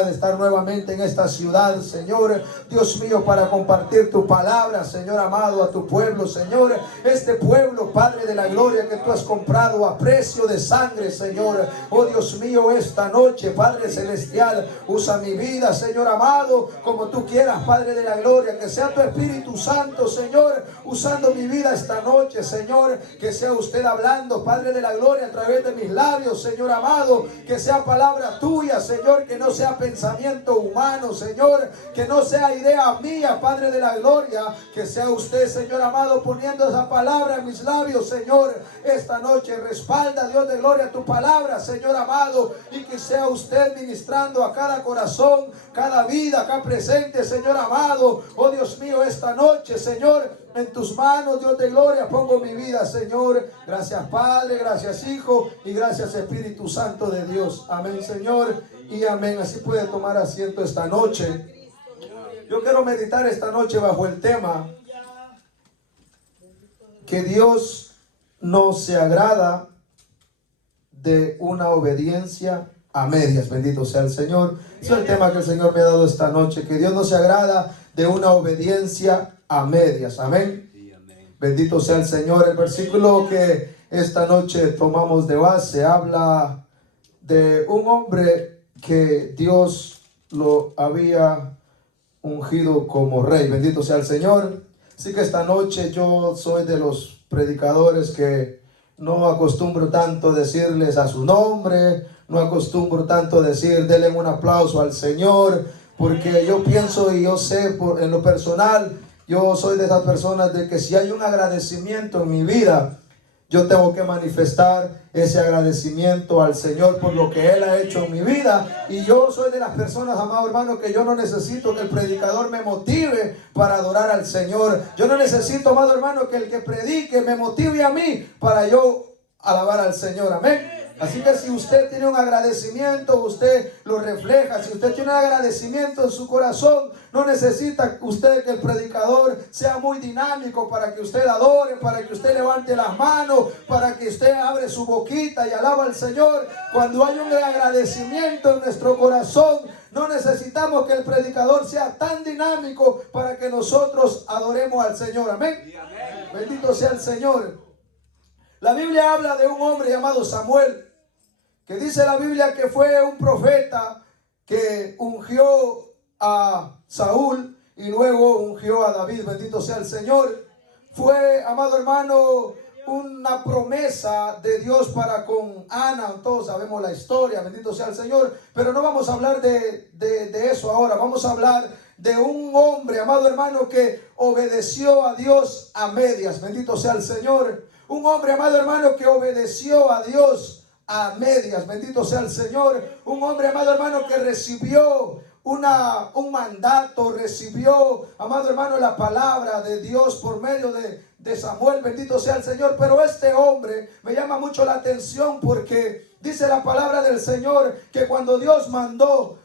de estar nuevamente en esta ciudad, Señor, Dios mío, para compartir tu palabra, Señor amado, a tu pueblo, Señor, este pueblo, Padre de la gloria, que tú has comprado a precio de sangre, Señor. Oh Dios mío, esta noche, Padre celestial, usa mi vida, Señor amado, como tú quieras, Padre de la gloria, que sea tu Espíritu Santo, Señor, usando mi vida esta noche, Señor, que sea usted hablando, Padre de la gloria, a través de mis labios, Señor amado, que sea palabra tuya, Señor, que no sea pensamiento humano, Señor, que no sea idea mía, Padre de la gloria, que sea usted, Señor amado, poniendo esa palabra en mis labios, Señor, esta noche. Respalda, Dios de gloria, tu palabra, Señor amado, y que sea usted ministrando a cada corazón, cada vida acá presente, Señor amado. Oh Dios mío, esta noche, Señor, en tus manos, Dios de gloria, pongo mi vida, Señor. Gracias, Padre, gracias, Hijo, y gracias, Espíritu Santo de Dios. Amén, Señor, y amén. Así puede tomar asiento esta noche. Yo quiero meditar esta noche bajo el tema que Dios no se agrada de una obediencia a medias. Bendito sea el Señor. Es el tema que el Señor me ha dado esta noche, que Dios no se agrada de una obediencia a medias. Amén. Bendito sea el Señor. El versículo que esta noche tomamos de base habla de un hombre que Dios lo había ungido como rey. Bendito sea el Señor. Así que esta noche yo soy de los predicadores que no acostumbro tanto decirles a su nombre, no acostumbro tanto decir denle un aplauso al Señor, porque yo pienso y yo sé en lo personal, yo soy de esas personas de que si hay un agradecimiento en mi vida, yo tengo que manifestar ese agradecimiento al Señor por lo que Él ha hecho en mi vida. Y yo soy de las personas, amado hermano, que yo no necesito que el predicador me motive para adorar al Señor. Yo no necesito, amado hermano, que el que predique me motive a mí para yo alabar al Señor. Amén. Así que si usted tiene un agradecimiento, usted lo refleja. Si usted tiene un agradecimiento en su corazón, no necesita usted que el predicador sea muy dinámico para que usted adore, para que usted levante las manos, para que usted abre su boquita y alaba al Señor. Cuando hay un agradecimiento en nuestro corazón, no necesitamos que el predicador sea tan dinámico para que nosotros adoremos al Señor. Amén. Bendito sea el Señor. La Biblia habla de un hombre llamado Samuel, que dice la Biblia que fue un profeta que ungió a Saúl y luego ungió a David. Bendito sea el Señor. Fue, amado hermano, una promesa de Dios para con Ana. Todos sabemos la historia, bendito sea el Señor, pero no vamos a hablar de eso ahora. Vamos a hablar de un hombre, amado hermano, que obedeció a Dios a medias. Bendito sea el Señor. Un hombre, amado hermano, que obedeció a Dios a medias. Bendito sea el Señor. Un hombre, amado hermano, que recibió un mandato, recibió, amado hermano, la palabra de Dios por medio de Samuel. Bendito sea el Señor. Pero este hombre me llama mucho la atención porque dice la palabra del Señor que cuando Dios mandó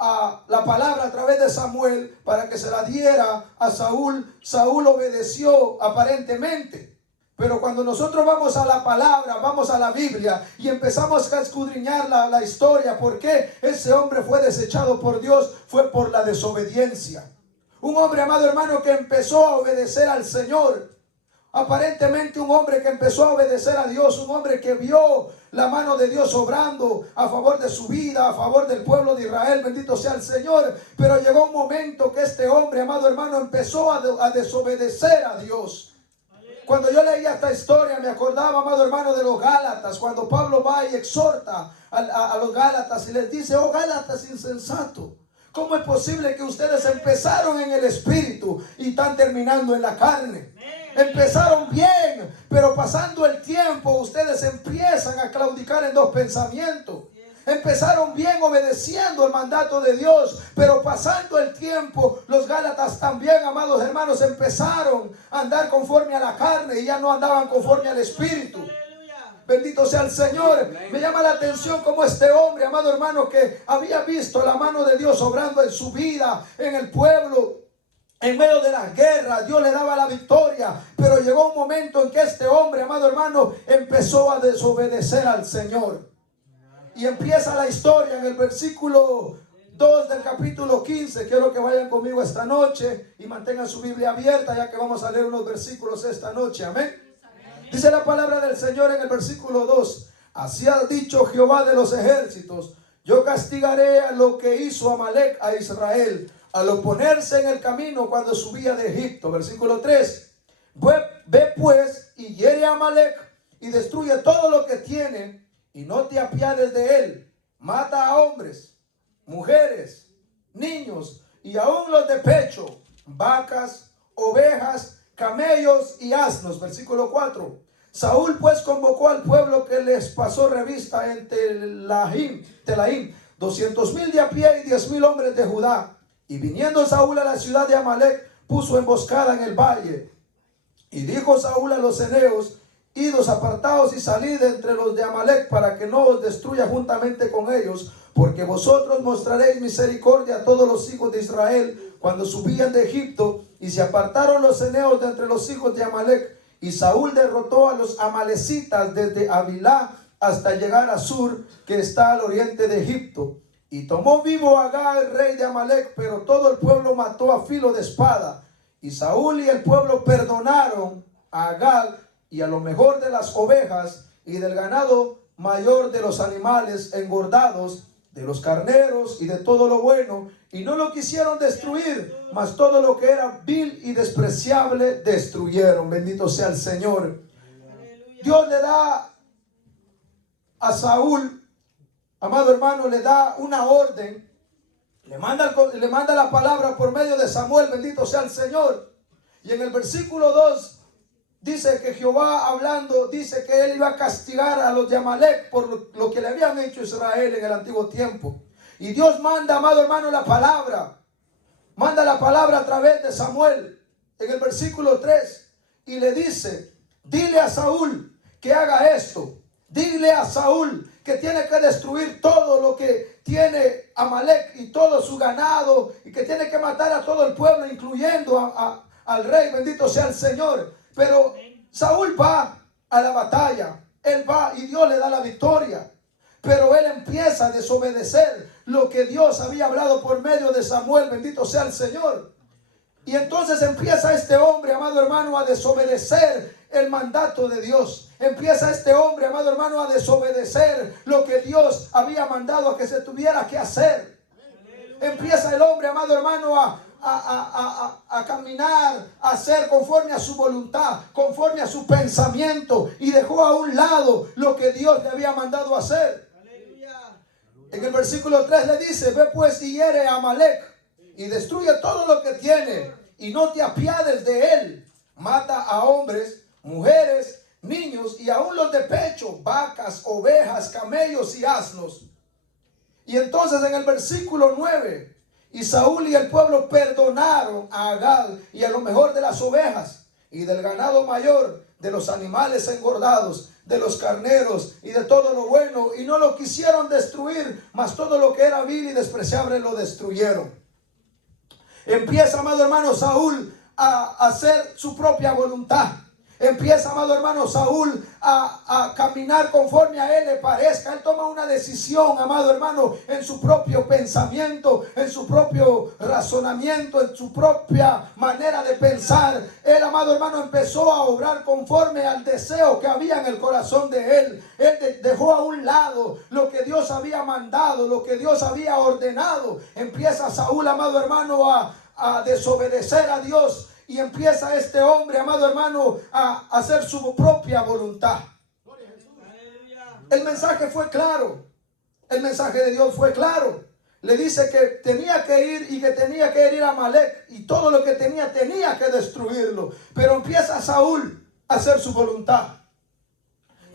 la palabra a través de Samuel para que se la diera a Saúl, Saúl obedeció aparentemente. Pero cuando nosotros vamos a la palabra, vamos a la Biblia y empezamos a escudriñar la historia, ¿por qué ese hombre fue desechado por Dios? Fue por la desobediencia. Un hombre, amado hermano, que empezó a obedecer al Señor. Aparentemente un hombre que empezó a obedecer a Dios, un hombre que vio la mano de Dios obrando a favor de su vida, a favor del pueblo de Israel, bendito sea el Señor. Pero llegó un momento que este hombre, amado hermano, empezó a desobedecer a Dios. Cuando yo leía esta historia me acordaba, amado hermano, de los Gálatas, cuando Pablo va y exhorta a los Gálatas y les dice: oh Gálatas insensatos, ¿cómo es posible que ustedes empezaron en el Espíritu y están terminando en la carne? Empezaron bien, pero pasando el tiempo ustedes empiezan a claudicar en dos pensamientos. Empezaron bien obedeciendo el mandato de Dios, pero pasando el tiempo los Gálatas también, amados hermanos, empezaron a andar conforme a la carne y ya no andaban conforme al Espíritu. Bendito sea el Señor. Me llama la atención como este hombre, amado hermano, que había visto la mano de Dios obrando en su vida, en el pueblo. En medio de las guerras, Dios le daba la victoria. Pero llegó un momento en que este hombre, amado hermano, empezó a desobedecer al Señor. Y empieza la historia en el versículo 2 del capítulo 15. Quiero que vayan conmigo esta noche y mantengan su Biblia abierta, ya que vamos a leer unos versículos esta noche. Amén. Dice la palabra del Señor en el versículo 2. Así ha dicho Jehová de los ejércitos: yo castigaré a lo que hizo Amalec a Israel al oponerse en el camino cuando subía de Egipto. Versículo 3. Ve pues y hiere a Amalec y destruye todo lo que tiene, y no te apiades de él. Mata a hombres, mujeres, niños y aún los de pecho, vacas, ovejas, camellos y asnos. Versículo 4. Saúl pues convocó al pueblo, que les pasó revista en Telaim, 200,000 de a pie y 10,000 hombres de Judá. Y viniendo Saúl a la ciudad de Amalec, puso emboscada en el valle. Y dijo Saúl a los ceneos: idos, apartaos y salid entre los de Amalec, para que no os destruya juntamente con ellos, porque vosotros mostraréis misericordia a todos los hijos de Israel cuando subían de Egipto. Y se apartaron los ceneos de entre los hijos de Amalec. Y Saúl derrotó a los amalecitas desde Avilá hasta llegar a Sur, que está al oriente de Egipto. Y tomó vivo a Agag, el rey de Amalec, pero todo el pueblo mató a filo de espada. Y Saúl y el pueblo perdonaron a Agag y a lo mejor de las ovejas y del ganado mayor de los animales engordados, de los carneros y de todo lo bueno, y no lo quisieron destruir, mas todo lo que era vil y despreciable destruyeron. Bendito sea el Señor. Dios le da a Saúl, amado hermano, le da una orden, le manda la palabra por medio de Samuel. Bendito sea el Señor. Y en el versículo 2 dice que Jehová, hablando, dice que él iba a castigar a los de Amalec por lo que le habían hecho a Israel en el antiguo tiempo. Y Dios manda, amado hermano, la palabra. Manda la palabra a través de Samuel en el versículo 3. Y le dice: dile a Saúl que haga esto. Dile a Saúl que tiene que destruir todo lo que tiene Amalec y todo su ganado, y que tiene que matar a todo el pueblo, incluyendo al rey. Bendito sea el Señor. Pero Saúl va a la batalla, él va y Dios le da la victoria, pero él empieza a desobedecer lo que Dios había hablado por medio de Samuel. Bendito sea el Señor. Y entonces empieza este hombre, amado hermano, a desobedecer el mandato de Dios. Empieza este hombre, amado hermano, a desobedecer lo que Dios había mandado a que se tuviera que hacer. Empieza el hombre, amado hermano, a caminar, a hacer conforme a su voluntad, conforme a su pensamiento, y dejó a un lado lo que Dios le había mandado hacer. En el versículo 3 le dice: ve pues y hiere a Amalec y destruye todo lo que tiene, y no te apiades de él. Mata a hombres, mujeres, niños y aún los de pecho, vacas, ovejas, camellos y asnos. Y entonces en el versículo 9: y Saúl y el pueblo perdonaron a Agag y a lo mejor de las ovejas y del ganado mayor, de los animales engordados, de los carneros y de todo lo bueno, y no lo quisieron destruir, mas todo lo que era vil y despreciable lo destruyeron. Empieza, amado hermano, Saúl a hacer su propia voluntad. Empieza, amado hermano, Saúl a caminar conforme a él le parezca. Él toma una decisión, amado hermano, en su propio pensamiento, en su propio razonamiento, en su propia manera de pensar. Él, amado hermano, empezó a obrar conforme al deseo que había en el corazón de él. Él dejó a un lado lo que Dios había mandado, lo que Dios había ordenado. Empieza Saúl, amado hermano, a desobedecer a Dios. Y empieza este hombre, amado hermano, a hacer su propia voluntad. El mensaje fue claro. El mensaje de Dios fue claro. Le dice que tenía que ir y que tenía que ir a Amalec. Y todo lo que tenía que destruirlo. Pero empieza Saúl a hacer su voluntad.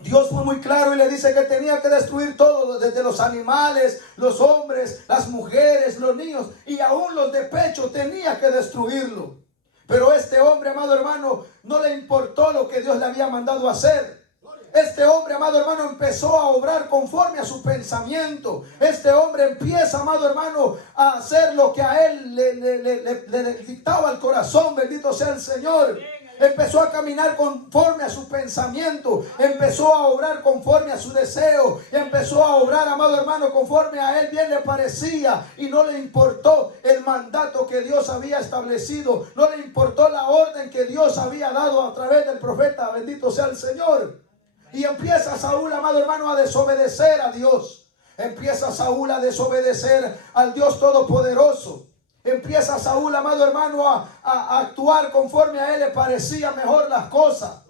Dios fue muy claro y le dice que tenía que destruir todo, desde los animales, los hombres, las mujeres, los niños y aún los de pecho. Tenía que destruirlo. Pero este hombre, amado hermano, no le importó lo que Dios le había mandado hacer. Este hombre, amado hermano, empezó a obrar conforme a su pensamiento. Este hombre empieza, amado hermano, a hacer lo que a él le dictaba el corazón. Bendito sea el Señor. Empezó a caminar conforme a su pensamiento, empezó a obrar conforme a su deseo, empezó a obrar, amado hermano, conforme a él bien le parecía, y no le importó el mandato que Dios había establecido, no le importó la orden que Dios había dado a través del profeta, bendito sea el Señor. Y empieza Saúl, amado hermano, a desobedecer a Dios. Empieza Saúl a desobedecer al Dios Todopoderoso. Empieza Saúl, amado hermano, a actuar conforme a él le parecía mejor las cosas.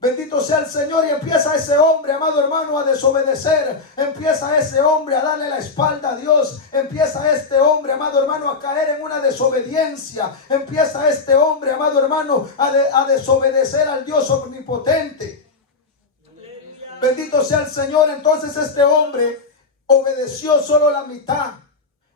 Bendito sea el Señor. Y empieza ese hombre, amado hermano, a desobedecer. Empieza ese hombre a darle la espalda a Dios. Empieza este hombre, amado hermano, a caer en una desobediencia. Empieza este hombre, amado hermano, a desobedecer al Dios omnipotente. Bendito sea el Señor. Entonces este hombre obedeció solo la mitad.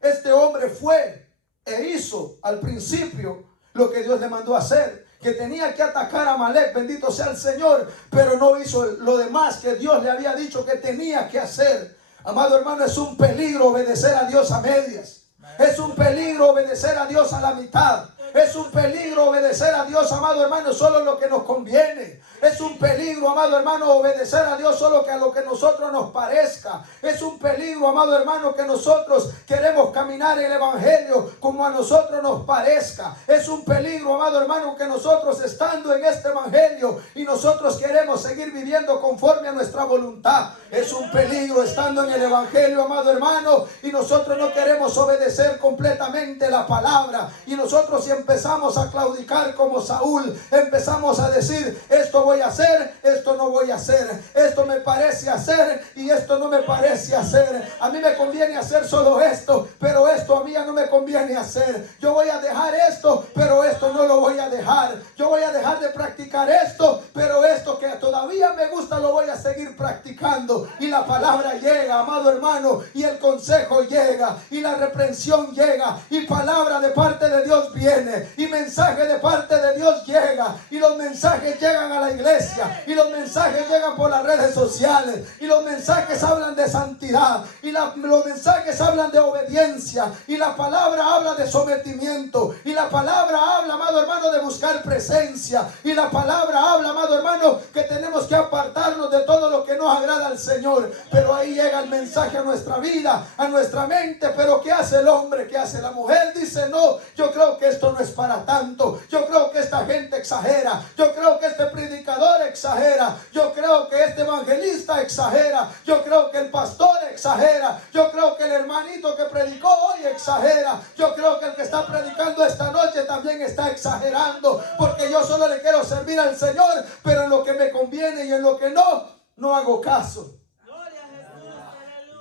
Este hombre fue e hizo al principio lo que Dios le mandó a hacer, que tenía que atacar a Amalek, bendito sea el Señor, pero no hizo lo demás que Dios le había dicho que tenía que hacer. Amado hermano, es un peligro obedecer a Dios a medias. Es un peligro obedecer a Dios a la mitad. Es un peligro obedecer a Dios, amado hermano, solo lo que nos conviene. Es un peligro, amado hermano, obedecer a Dios solo que a lo que nosotros nos parezca. Es un peligro, amado hermano, que nosotros queremos caminar el evangelio como a nosotros nos parezca. Es un peligro, amado hermano, que nosotros estando en este evangelio y nosotros queremos seguir viviendo conforme a nuestra voluntad. Es un peligro estando en el evangelio, amado hermano, y nosotros no queremos obedecer completamente la palabra. Y nosotros si empezamos a claudicar como Saúl, empezamos a decir, esto voy a hacer, esto no voy a hacer, esto me parece hacer y esto no me parece hacer. A mí me conviene hacer solo esto, pero esto a mí ya no me conviene hacer. Yo voy a dejar esto, pero esto no lo voy a dejar. Yo voy a dejar de practicar esto, pero esto que todavía me gusta lo voy a seguir practicando. Y la palabra llega, amado hermano, y el consejo llega, y la reprensión llega, y palabra de parte de Dios viene, y mensaje de parte de Dios llega, y los mensajes llegan a la iglesia, y los mensajes llegan por las redes sociales, y los mensajes hablan de santidad, y los mensajes hablan de obediencia, y la palabra habla de sometimiento, y la palabra habla, amado hermano, de buscar presencia, y la palabra habla, amado hermano, que tenemos que apartarnos de todo lo que nos agrada al Señor. Pero ahí llega el mensaje a nuestra vida, a nuestra mente. Pero ¿qué hace el hombre? ¿Qué hace la mujer? Dice, no, yo creo que esto no es para tanto. Yo creo que esta gente exagera. Yo creo que este predicador exagera. Yo creo que este evangelista exagera. Yo creo que el pastor exagera. Yo creo que el hermanito que predicó hoy exagera. Yo creo que el que está predicando esta noche también está exagerando. Porque yo solo le quiero servir al Señor, pero en lo que me conviene y en lo que no hago caso.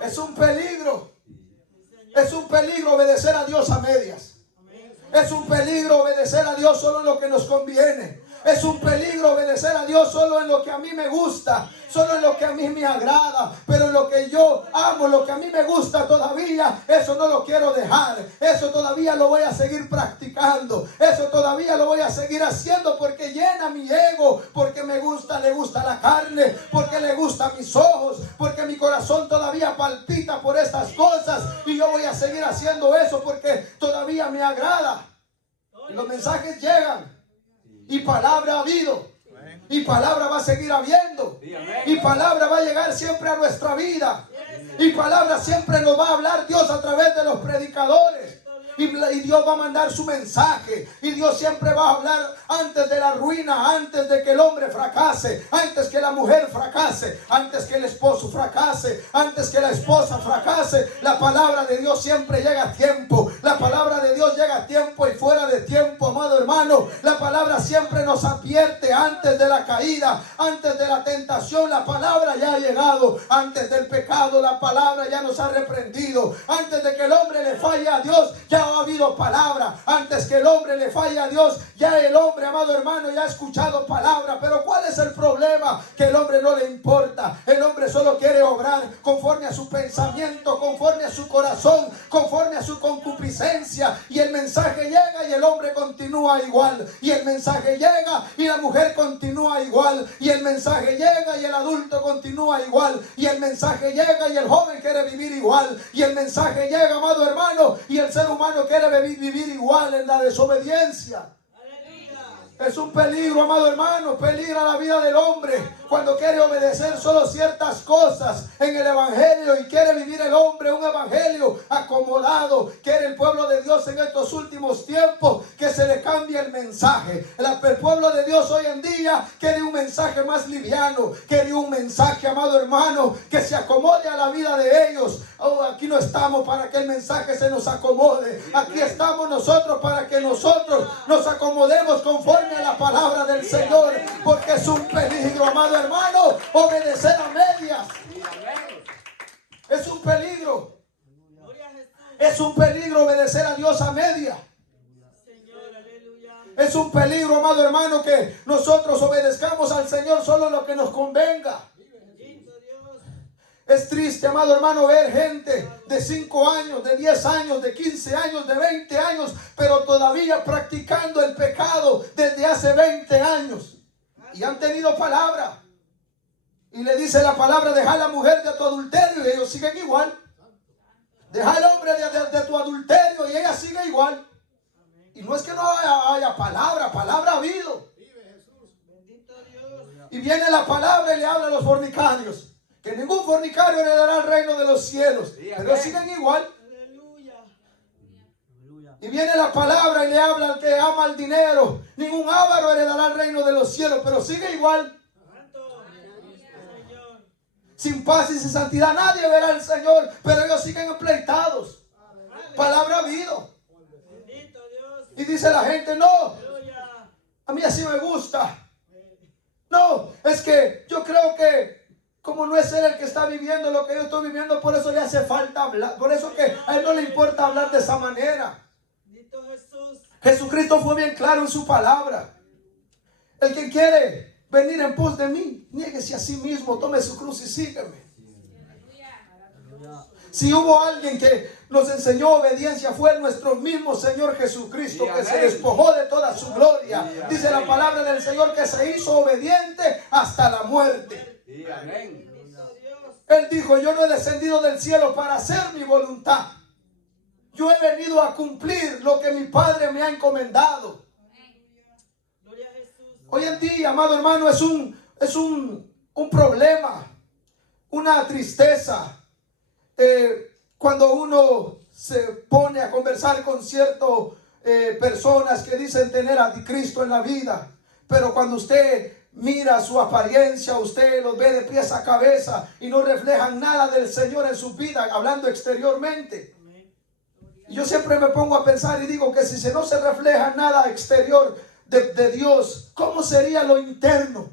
Es un peligro. Es un peligro obedecer a Dios a medias. Es un peligro obedecer a Dios solo en lo que nos conviene. Es un peligro obedecer a Dios solo en lo que a mí me gusta, solo en lo que a mí me agrada, pero en lo que yo amo, lo que a mí me gusta todavía, eso no lo quiero dejar. Eso todavía lo voy a seguir practicando. Eso todavía lo voy a seguir haciendo porque llena mi ego, porque me gusta, le gusta la carne, porque le gusta mis ojos, porque mi corazón todavía palpita por estas cosas y yo voy a seguir haciendo eso porque todavía me agrada. Y los mensajes llegan. Y palabra ha habido. Y palabra va a seguir habiendo. Y palabra va a llegar siempre a nuestra vida. Y palabra siempre nos va a hablar Dios a través de los predicadores. Y Dios va a mandar su mensaje. Y Dios siempre va a hablar antes de la ruina, antes de que el hombre fracase, antes que la mujer fracase, antes que el esposo fracase, antes que la esposa fracase. La palabra de Dios siempre llega a tiempo. La palabra de Dios llega a tiempo y fuera de tiempo, amado hermano. La palabra siempre nos advierte antes de la caída, antes de la tentación. La palabra ya ha llegado. Antes del pecado, la palabra ya nos ha reprendido. Antes de que el hombre le falle a Dios, ya ha habido palabra. Antes que el hombre le falle a Dios, ya el hombre, amado hermano, ya ha escuchado palabra. Pero ¿cuál es el problema? Que el hombre no le importa. El hombre solo quiere obrar conforme a su pensamiento, conforme a su corazón, conforme a su concupiscencia. Y el mensaje llega y el hombre continúa igual. Y el mensaje llega y la mujer continúa igual. Y el mensaje llega y el adulto continúa igual. Y el mensaje llega y el joven quiere vivir igual. Y el mensaje llega, amado hermano, y el ser humano quiere vivir igual en la desobediencia. Es un peligro, amado hermano, peligra la vida del hombre cuando quiere obedecer solo ciertas cosas en el evangelio y quiere vivir el hombre un evangelio acomodado. Quiere el pueblo de Dios en estos últimos tiempos que se le cambie el mensaje. El pueblo de Dios hoy en día quiere un mensaje más liviano, quiere un mensaje, amado hermano, que se acomode a la vida de ellos. Oh, aquí no estamos para que el mensaje se nos acomode. Aquí estamos nosotros para que nosotros nos acomodemos conforme a la palabra del Señor, porque es un peligro, amado hermano, obedecer a medias. Es un peligro. Es un peligro obedecer a Dios a medias. Es un peligro, amado hermano, que nosotros obedezcamos al Señor solo lo que nos convenga. Es triste, amado hermano, ver gente de 5 años, de 10 años, de 15 años, de 20 años, pero todavía practicando el pecado desde hace 20 años. Y han tenido palabra. Y le dice la palabra: deja a la mujer de tu adulterio, y ellos siguen igual. Deja al hombre de tu adulterio, y ella sigue igual. Y no es que no haya palabra ha habido. Y viene la palabra y le habla a los fornicarios, que ningún fornicario heredará el reino de los cielos. Pero siguen igual. Y viene la palabra y le habla al que ama el dinero: ningún avaro heredará el reino de los cielos. Pero sigue igual. Sin paz y sin santidad nadie verá al Señor. Pero ellos siguen empleitados. Palabra ha habido. Y dice la gente: no, a mí así me gusta. No, es que yo creo que como no es él el que está viviendo lo que yo estoy viviendo, por eso le hace falta hablar. Por eso que a él no le importa hablar de esa manera. Jesucristo fue bien claro en su palabra: el que quiere venir en pos de mí, niéguese a sí mismo, tome su cruz y sígueme. Si hubo alguien que nos enseñó obediencia, fue nuestro mismo Señor Jesucristo, que se despojó de toda su gloria. Dice la palabra del Señor que se hizo obediente hasta la muerte. Él dijo: yo no he descendido del cielo para hacer mi voluntad. Yo he venido a cumplir lo que mi Padre me ha encomendado. Hoy en día, amado hermano, es un problema, una tristeza. Cuando uno se pone a conversar con ciertas personas que dicen tener a Cristo en la vida, pero cuando usted mira su apariencia, usted los ve de pies a cabeza y no reflejan nada del Señor en su vida, hablando exteriormente. Y yo siempre me pongo a pensar y digo que si no se refleja nada exterior de Dios, ¿cómo sería lo interno?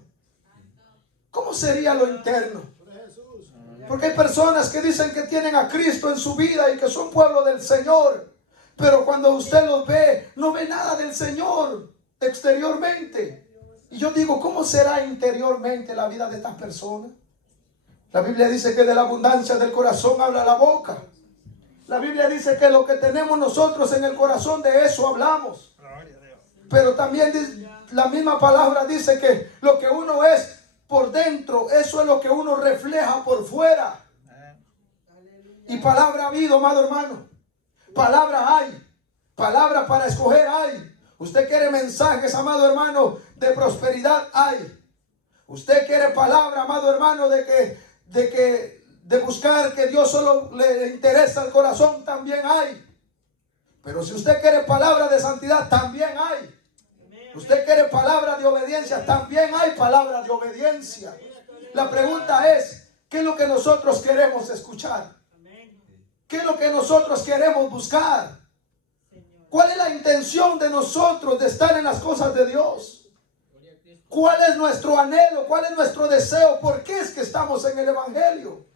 ¿Cómo sería lo interno? Porque hay personas que dicen que tienen a Cristo en su vida y que son pueblo del Señor, pero cuando usted los ve, no ve nada del Señor exteriormente. Y yo digo, ¿cómo será interiormente la vida de estas personas? La Biblia dice que de la abundancia del corazón habla la boca. La Biblia dice que lo que tenemos nosotros en el corazón, de eso hablamos. Pero también la misma palabra dice que lo que uno es por dentro, eso es lo que uno refleja por fuera. Y palabra ha habido, amado hermano. Palabra hay. Palabra para escoger hay. Usted quiere mensajes, amado hermano, de prosperidad hay. Usted quiere palabra, amado hermano, de buscar que Dios solo le interesa el corazón, también hay. Pero si usted quiere palabra de santidad, también hay. Usted quiere palabra de obediencia, también hay palabra de obediencia. La pregunta es, ¿qué es lo que nosotros queremos escuchar? ¿Qué es lo que nosotros queremos buscar? ¿Cuál es la intención de nosotros de estar en las cosas de Dios? ¿Cuál es nuestro anhelo? ¿Cuál es nuestro deseo? ¿Por qué es que estamos en el Evangelio?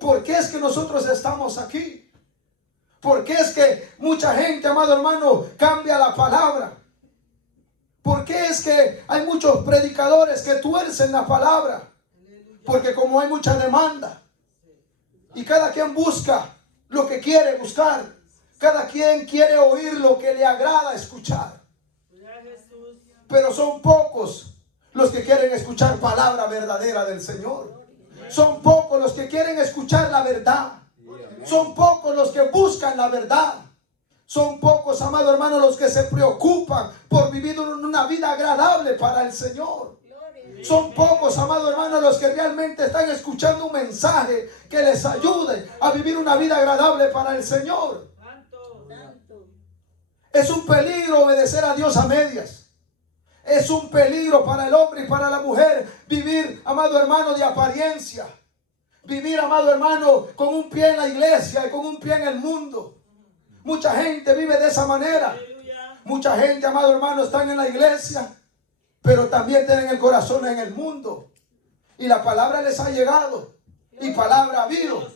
¿Por qué es que nosotros estamos aquí? ¿Por qué es que mucha gente, amado hermano, cambia la palabra? ¿Por qué es que hay muchos predicadores que tuercen la palabra? Porque como hay mucha demanda y cada quien busca lo que quiere buscar, cada quien quiere oír lo que le agrada escuchar. Pero son pocos los que quieren escuchar palabra verdadera del Señor. Son pocos los que quieren escuchar la verdad. Son pocos los que buscan la verdad. Son pocos, amado hermano, los que se preocupan por vivir una vida agradable para el Señor. Son pocos, amado hermano, los que realmente están escuchando un mensaje que les ayude a vivir una vida agradable para el Señor. Es un peligro obedecer a Dios a medias. Es un peligro para el hombre y para la mujer vivir, amado hermano, de apariencia. Vivir, amado hermano, con un pie en la iglesia y con un pie en el mundo. Mucha gente vive de esa manera. Mucha gente, amado hermano, están en la iglesia, pero también tienen el corazón en el mundo. Y la palabra les ha llegado. Y palabra ha habido.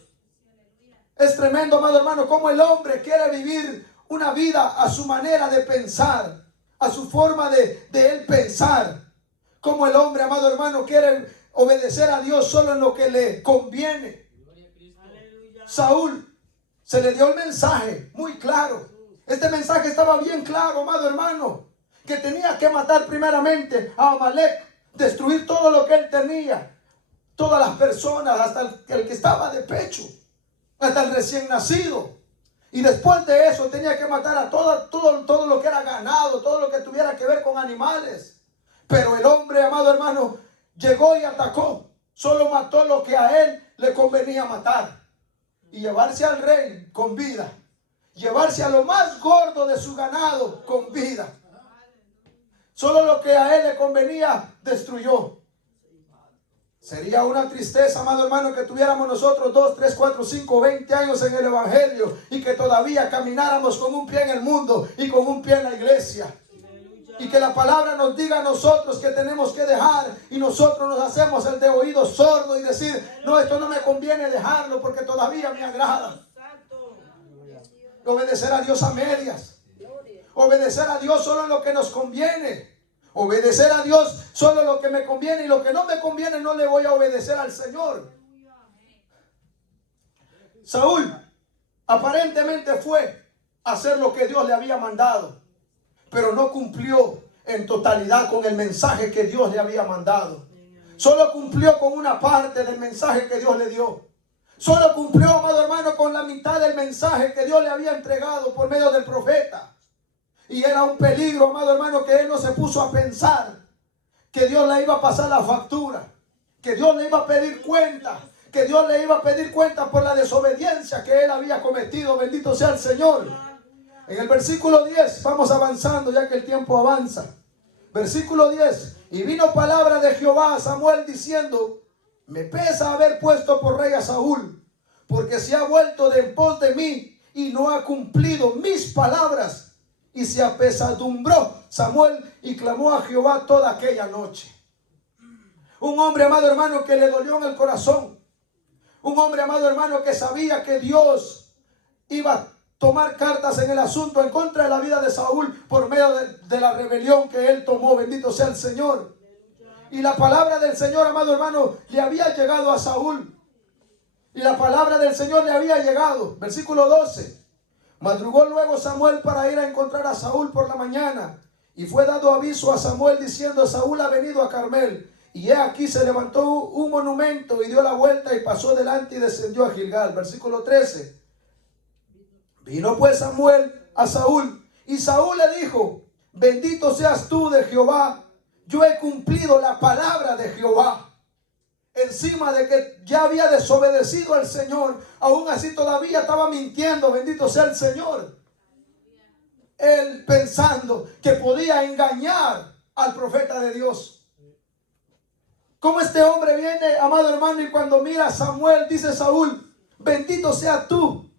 Es tremendo, amado hermano, cómo el hombre quiere vivir una vida a su manera de pensar, a su forma de él pensar. Como el hombre, amado hermano, quiere obedecer a Dios solo en lo que le conviene. Saúl se le dio el mensaje muy claro. Este mensaje estaba bien claro, amado hermano, que tenía que matar primeramente a Amalek, destruir todo lo que él tenía, todas las personas, hasta el que estaba de pecho, hasta el recién nacido. Y después de eso tenía que matar a todo lo que era ganado, todo lo que tuviera que ver con animales. Pero el hombre, amado hermano, llegó y atacó. Solo mató lo que a él le convenía matar. Y llevarse al rey con vida. Llevarse a lo más gordo de su ganado con vida. Solo lo que a él le convenía destruyó. Sería una tristeza, amado hermano, que tuviéramos nosotros 2, 3, 4, 5, 20 años en el evangelio y que todavía camináramos con un pie en el mundo y con un pie en la iglesia. Y que la palabra nos diga a nosotros que tenemos que dejar y nosotros nos hacemos el de oído sordo y decir, no, esto no me conviene dejarlo porque todavía me agrada. Obedecer a Dios a medias. Obedecer a Dios solo en lo que nos conviene. Obedecer a Dios solo lo que me conviene y lo que no me conviene no le voy a obedecer al Señor. Saúl aparentemente fue a hacer lo que Dios le había mandado, pero no cumplió en totalidad con el mensaje que Dios le había mandado. Solo cumplió con una parte del mensaje que Dios le dio. Solo cumplió, amado hermano, con la mitad del mensaje que Dios le había entregado por medio del profeta. Y era un peligro, amado hermano, que él no se puso a pensar que Dios le iba a pasar la factura, que Dios le iba a pedir cuenta, que Dios le iba a pedir cuenta por la desobediencia que él había cometido. Bendito sea el Señor. En el versículo 10, vamos avanzando ya que el tiempo avanza. Versículo 10. Y vino palabra de Jehová a Samuel diciendo, me pesa haber puesto por rey a Saúl, porque se ha vuelto de en pos de mí y no ha cumplido mis palabras. Y se apesadumbró Samuel y clamó a Jehová toda aquella noche. Un hombre, amado hermano, que le dolió en el corazón. Un hombre, amado hermano, que sabía que Dios iba a tomar cartas en el asunto en contra de la vida de Saúl por medio de la rebelión que él tomó. Bendito sea el Señor. Y la palabra del Señor, amado hermano, le había llegado a Saúl. Y la palabra del Señor le había llegado. Versículo 12. Madrugó luego Samuel para ir a encontrar a Saúl por la mañana. Y fue dado aviso a Samuel diciendo, Saúl ha venido a Carmel. Y he aquí se levantó un monumento y dio la vuelta y pasó delante y descendió a Gilgal. Versículo 13. Vino pues Samuel a Saúl. Y Saúl le dijo, bendito seas tú de Jehová. Yo he cumplido la palabra de Jehová. Encima de que ya había desobedecido al Señor, aún así todavía estaba mintiendo. Bendito sea el Señor. Él pensando que podía engañar al profeta de Dios. Como este hombre viene, amado hermano, y cuando mira a Samuel, dice Saúl, bendito seas tú.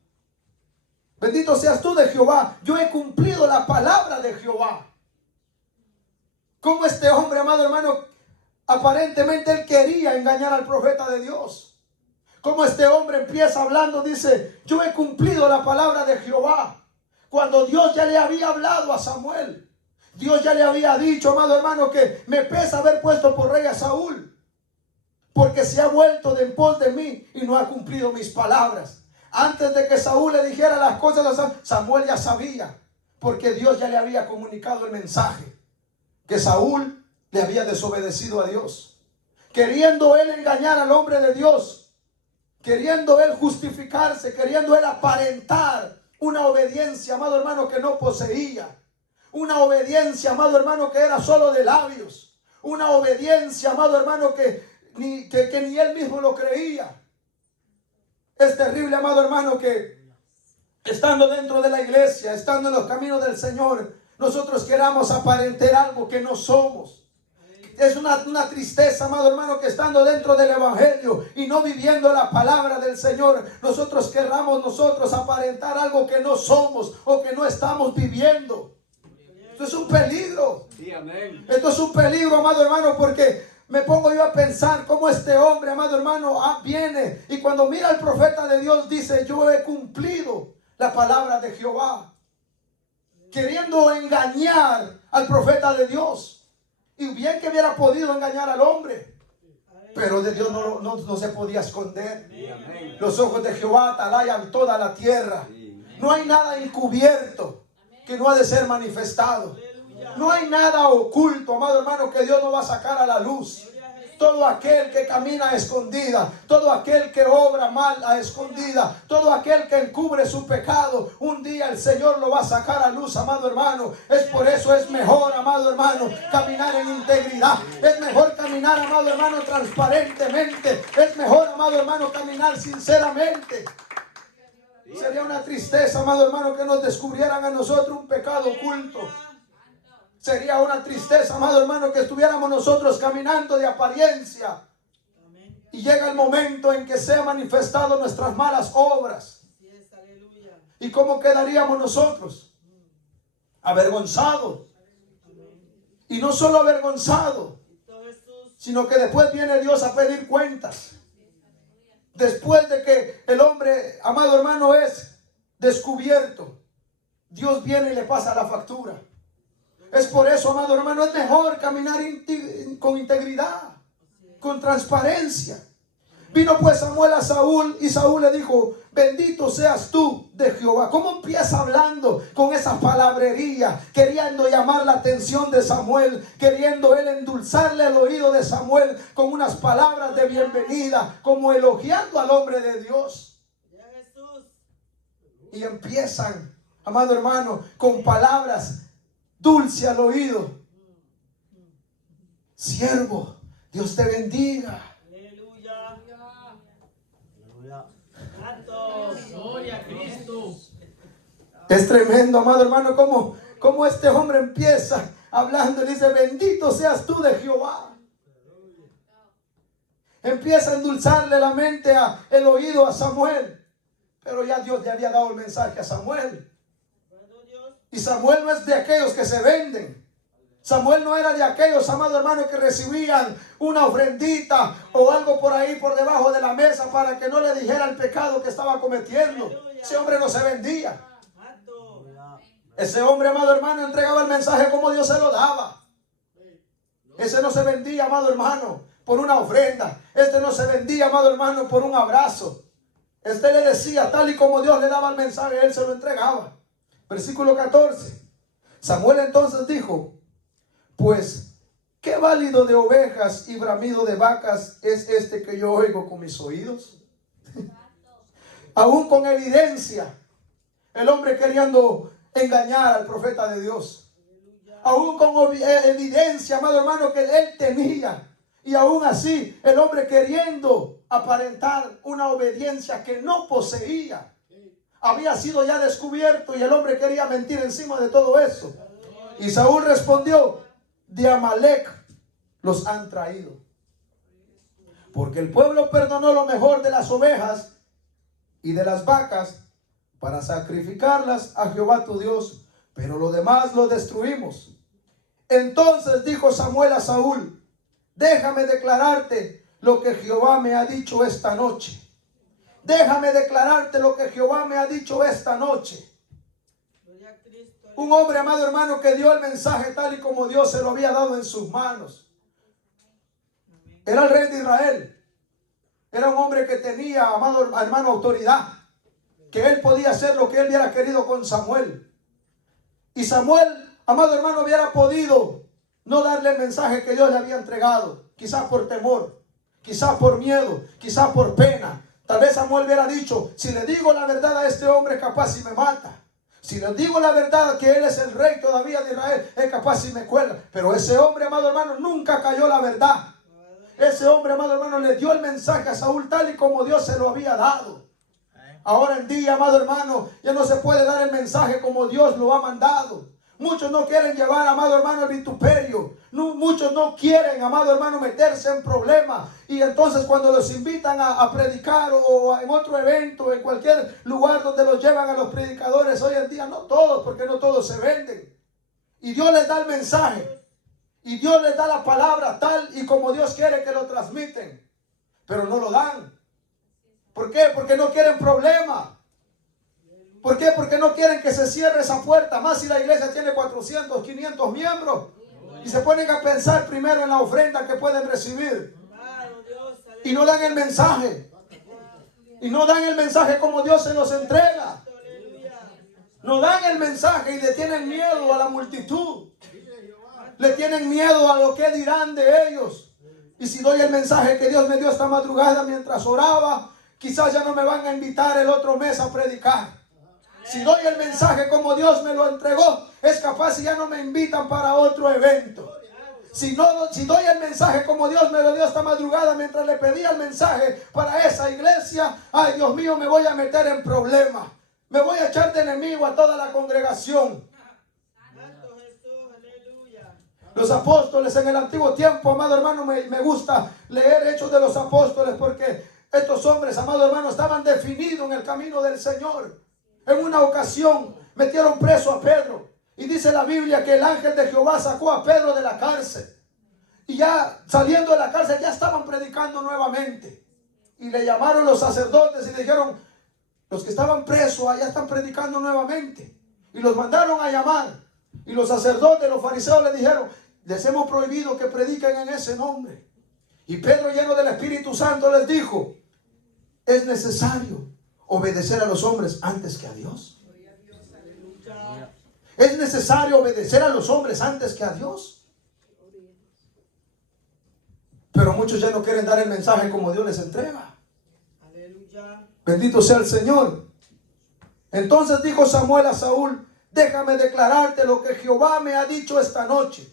Bendito seas tú de Jehová. Yo he cumplido la palabra de Jehová. Como este hombre, amado hermano, aparentemente él quería engañar al profeta de Dios. Como este hombre empieza hablando, dice, yo he cumplido la palabra de Jehová. Cuando Dios ya le había hablado a Samuel. Dios ya le había dicho, amado hermano, que me pesa haber puesto por rey a Saúl, porque se ha vuelto de en pos de mí y no ha cumplido mis palabras. Antes de que Saúl le dijera las cosas a Samuel, Samuel ya sabía, porque Dios ya le había comunicado el mensaje, que Saúl le había desobedecido a Dios, queriendo él engañar al hombre de Dios, queriendo él justificarse, queriendo él aparentar una obediencia, amado hermano, que no poseía. Una obediencia, amado hermano, que era solo de labios. Una obediencia, amado hermano, que ni él mismo lo creía. Es terrible, amado hermano, que estando dentro de la iglesia, estando en los caminos del Señor, nosotros queramos aparentar algo que no somos. Es una tristeza, amado hermano, que estando dentro del evangelio y no viviendo la palabra del Señor, nosotros querramos aparentar algo que no somos o que no estamos viviendo. Esto es un peligro. Sí, amén. Esto es un peligro, amado hermano, porque me pongo yo a pensar cómo este hombre, amado hermano, viene y cuando mira al profeta de Dios dice: yo he cumplido la palabra de Jehová, queriendo engañar al profeta de Dios. Y bien que hubiera podido engañar al hombre, pero de Dios no se podía esconder. Los ojos de Jehová atalayan toda la tierra. No hay nada encubierto que no ha de ser manifestado. No hay nada oculto, amado hermano, que Dios no va a sacar a la luz. Todo aquel que camina a escondida, todo aquel que obra mal a escondida, todo aquel que encubre su pecado, un día el Señor lo va a sacar a luz, amado hermano. Es por eso es mejor, amado hermano, caminar en integridad. Es mejor caminar, amado hermano, transparentemente. Es mejor, amado hermano, caminar sinceramente. Sería una tristeza, amado hermano, que nos descubrieran a nosotros un pecado oculto. Sería una tristeza, amado hermano, que estuviéramos nosotros caminando de apariencia. Y llega el momento en que sean manifestado nuestras malas obras. ¿Y cómo quedaríamos nosotros? Avergonzados. Y no solo avergonzados, sino que después viene Dios a pedir cuentas. Después de que el hombre, amado hermano, es descubierto, Dios viene y le pasa la factura. Es por eso, amado hermano, es mejor caminar con integridad, con transparencia. Vino pues Samuel a Saúl y Saúl le dijo: bendito seas tú de Jehová. ¿Cómo empieza hablando con esa palabrería, queriendo llamar la atención de Samuel, queriendo él endulzarle el oído de Samuel con unas palabras de bienvenida, como elogiando al hombre de Dios? Y empiezan, amado hermano, con palabras dulce al oído. Siervo, Dios te bendiga. Aleluya. Gloria a Cristo. Es tremendo, amado hermano, cómo este hombre empieza hablando y dice: bendito seas tú de Jehová. Empieza a endulzarle la mente, el oído a Samuel. Pero ya Dios le había dado el mensaje a Samuel. Y Samuel no es de aquellos que se venden. Samuel no era de aquellos, amado hermano, que recibían una ofrendita o algo por ahí por debajo de la mesa para que no le dijera el pecado que estaba cometiendo. Ese hombre no se vendía. Ese hombre, amado hermano, entregaba el mensaje como Dios se lo daba. Ese no se vendía, amado hermano, por una ofrenda. Este no se vendía, amado hermano, por un abrazo. Este le decía tal y como Dios le daba el mensaje, él se lo entregaba. Versículo 14. Samuel entonces dijo: pues qué válido de ovejas y bramido de vacas es este que yo oigo con mis oídos. Aún con evidencia, el hombre queriendo engañar al profeta de Dios. Aún con evidencia, amado hermano, que él tenía. Y aún así, el hombre queriendo aparentar una obediencia que no poseía. Había sido ya descubierto y el hombre quería mentir encima de todo eso. Y Saúl respondió: de Amalec los han traído. Porque el pueblo perdonó lo mejor de las ovejas y de las vacas para sacrificarlas a Jehová tu Dios, pero lo demás lo destruimos. Entonces dijo Samuel a Saúl: déjame declararte lo que Jehová me ha dicho esta noche. Déjame declararte lo que Jehová me ha dicho esta noche. Un hombre, amado hermano, que dio el mensaje tal y como Dios se lo había dado en sus manos. Era el rey de Israel. Era un hombre que tenía, amado hermano, autoridad. Que él podía hacer lo que él hubiera querido con Samuel. Y Samuel, amado hermano, hubiera podido no darle el mensaje que Dios le había entregado. Quizás por temor, quizás por miedo, quizás por pena. Tal vez Samuel hubiera dicho, si le digo la verdad a este hombre, capaz si me mata. Si le digo la verdad que él es el rey todavía de Israel, es capaz si me cuelga. Pero ese hombre, amado hermano, nunca cayó la verdad. Ese hombre, amado hermano, le dio el mensaje a Saúl tal y como Dios se lo había dado. Ahora en día, amado hermano, ya no se puede dar el mensaje como Dios lo ha mandado. Muchos no quieren llevar, amado hermano, el vituperio. No, muchos no quieren, amado hermano, meterse en problemas. Y entonces cuando los invitan a predicar o en otro evento, en cualquier lugar donde los llevan a los predicadores, hoy en día no todos, porque no todos se venden. Y Dios les da el mensaje. Y Dios les da la palabra tal y como Dios quiere que lo transmiten. Pero no lo dan. ¿Por qué? Porque no quieren problemas. ¿Por qué? Porque no quieren que se cierre esa puerta. Más si la iglesia tiene 400, 500 miembros. Y se ponen a pensar primero en la ofrenda que pueden recibir. Y no dan el mensaje. Y no dan el mensaje como Dios se los entrega. No dan el mensaje y le tienen miedo a la multitud. Le tienen miedo a lo que dirán de ellos. Y si doy el mensaje que Dios me dio esta madrugada mientras oraba, quizás ya no me van a invitar el otro mes a predicar. Si doy el mensaje como Dios me lo entregó, es capaz si ya no me invitan para otro evento. Si doy el mensaje como Dios me lo dio esta madrugada mientras le pedía el mensaje para esa iglesia, ay Dios mío, me voy a meter en problemas. Me voy a echar de enemigo a toda la congregación. Los apóstoles en el antiguo tiempo, amado hermano, me gusta leer Hechos de los Apóstoles porque estos hombres, amado hermano, estaban definidos en el camino del Señor. En una ocasión metieron preso a Pedro y dice la Biblia que el ángel de Jehová sacó a Pedro de la cárcel. Y ya saliendo de la cárcel ya estaban predicando nuevamente. Y le llamaron los sacerdotes y le dijeron, los que estaban presos allá están predicando nuevamente. Y los mandaron a llamar. Y los sacerdotes, los fariseos le dijeron, les hemos prohibido que prediquen en ese nombre. Y Pedro, lleno del Espíritu Santo, les dijo, es necesario obedecer a los hombres antes que a Dios. Es necesario obedecer a los hombres antes que a Dios. Pero muchos ya no quieren dar el mensaje como Dios les entrega. Bendito sea el Señor. Entonces dijo Samuel a Saúl, déjame declararte lo que Jehová me ha dicho esta noche.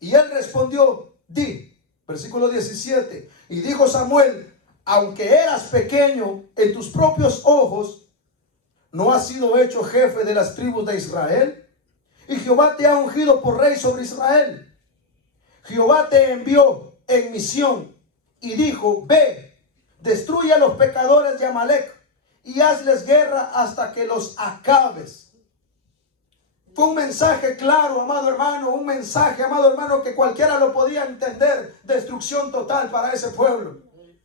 Y él respondió, di, versículo 17, y dijo Samuel, aunque eras pequeño en tus propios ojos, ¿no has sido hecho jefe de las tribus de Israel? Y Jehová te ha ungido por rey sobre Israel. Jehová te envió en misión y dijo, ve, destruye a los pecadores de Amalec y hazles guerra hasta que los acabes. Fue un mensaje claro, amado hermano, un mensaje, amado hermano, que cualquiera lo podía entender. Destrucción total para ese pueblo.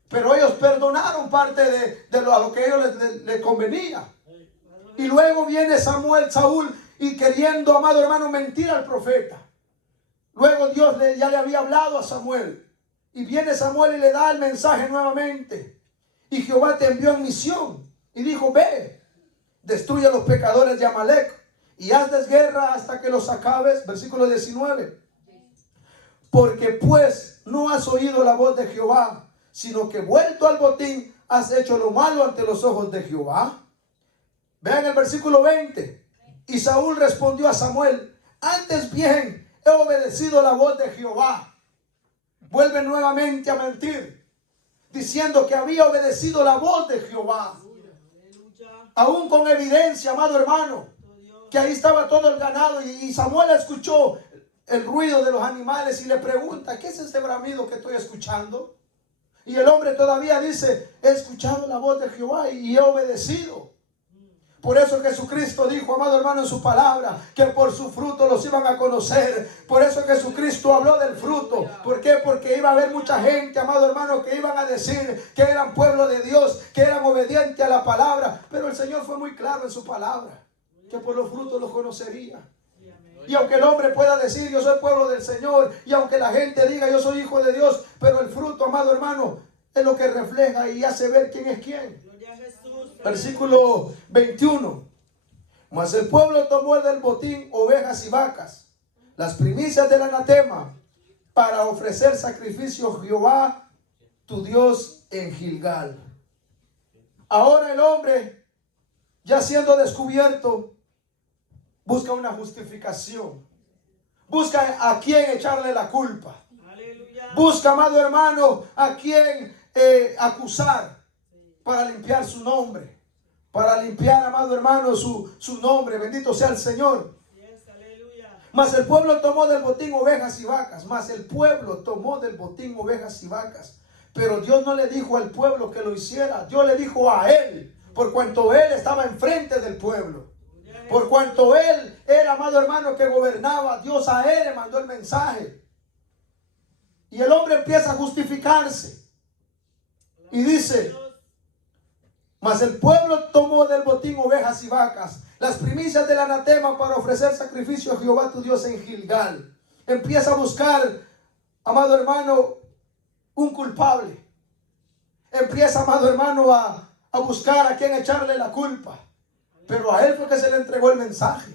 Pero ellos perdonaron parte de lo que a ellos les convenía. Y luego viene Saúl, y queriendo, amado hermano, mentir al profeta. Luego Dios ya le había hablado a Samuel. Y viene Samuel y le da el mensaje nuevamente. Y Jehová te envió en misión. Y dijo, ve, destruye a los pecadores de Amalec. Y hazles guerra hasta que los acabes. Versículo 19. Porque pues no has oído la voz de Jehová, sino que vuelto al botín has hecho lo malo ante los ojos de Jehová. Vean el versículo 20. Y Saúl respondió a Samuel, antes bien he obedecido la voz de Jehová. Vuelve nuevamente a mentir, diciendo que había obedecido la voz de Jehová. Aún con evidencia, amado hermano, que ahí estaba todo el ganado y Samuel escuchó el ruido de los animales y le pregunta, ¿qué es ese bramido que estoy escuchando? Y el hombre todavía dice, he escuchado la voz de Jehová y he obedecido. Por eso Jesucristo dijo, amado hermano, en su palabra, que por su fruto los iban a conocer. Por eso Jesucristo habló del fruto. ¿Por qué? Porque iba a haber mucha gente, amado hermano, que iban a decir que eran pueblo de Dios, que eran obedientes a la palabra. Pero el Señor fue muy claro en su palabra, que por los frutos los conocería. Y aunque el hombre pueda decir, yo soy pueblo del Señor, y aunque la gente diga, yo soy hijo de Dios, pero el fruto, amado hermano, es lo que refleja y hace ver quién es quién. Versículo 21. Mas el pueblo tomó del botín ovejas y vacas, las primicias del anatema, para ofrecer sacrificio a Jehová, tu Dios, en Gilgal. Ahora el hombre, ya siendo descubierto, busca una justificación. Busca a quién echarle la culpa. Aleluya. Busca, amado hermano, a quién acusar para limpiar su nombre. Para limpiar, amado hermano, su nombre. Bendito sea el Señor. Yes, aleluya. Mas el pueblo tomó del botín ovejas y vacas. Mas el pueblo tomó del botín ovejas y vacas. Pero Dios no le dijo al pueblo que lo hiciera. Dios le dijo a él. Por cuanto él estaba enfrente del pueblo. Por cuanto él era, amado hermano, que gobernaba. Dios a él le mandó el mensaje. Y el hombre empieza a justificarse. Y dice: mas el pueblo tomó del botín ovejas y vacas, las primicias del anatema, para ofrecer sacrificio a Jehová tu Dios en Gilgal. Empieza a buscar, amado hermano, un culpable. Empieza, amado hermano, a buscar a quien echarle la culpa. Pero a él fue que se le entregó el mensaje.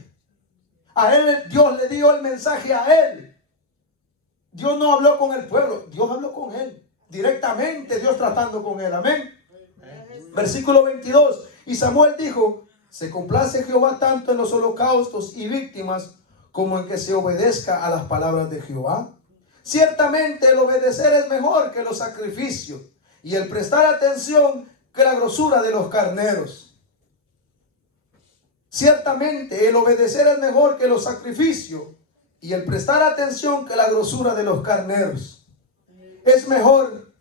A él Dios le dio el mensaje a él. Dios no habló con el pueblo, Dios habló con él. Directamente Dios tratando con él. Amén. Versículo 22. Y Samuel dijo: se complace Jehová tanto en los holocaustos y víctimas como en que se obedezca a las palabras de Jehová. Ciertamente el obedecer es mejor que los sacrificios, y el prestar atención que la grosura de los carneros. Ciertamente el obedecer es mejor que los sacrificios, y el prestar atención que la grosura de los carneros. Es mejor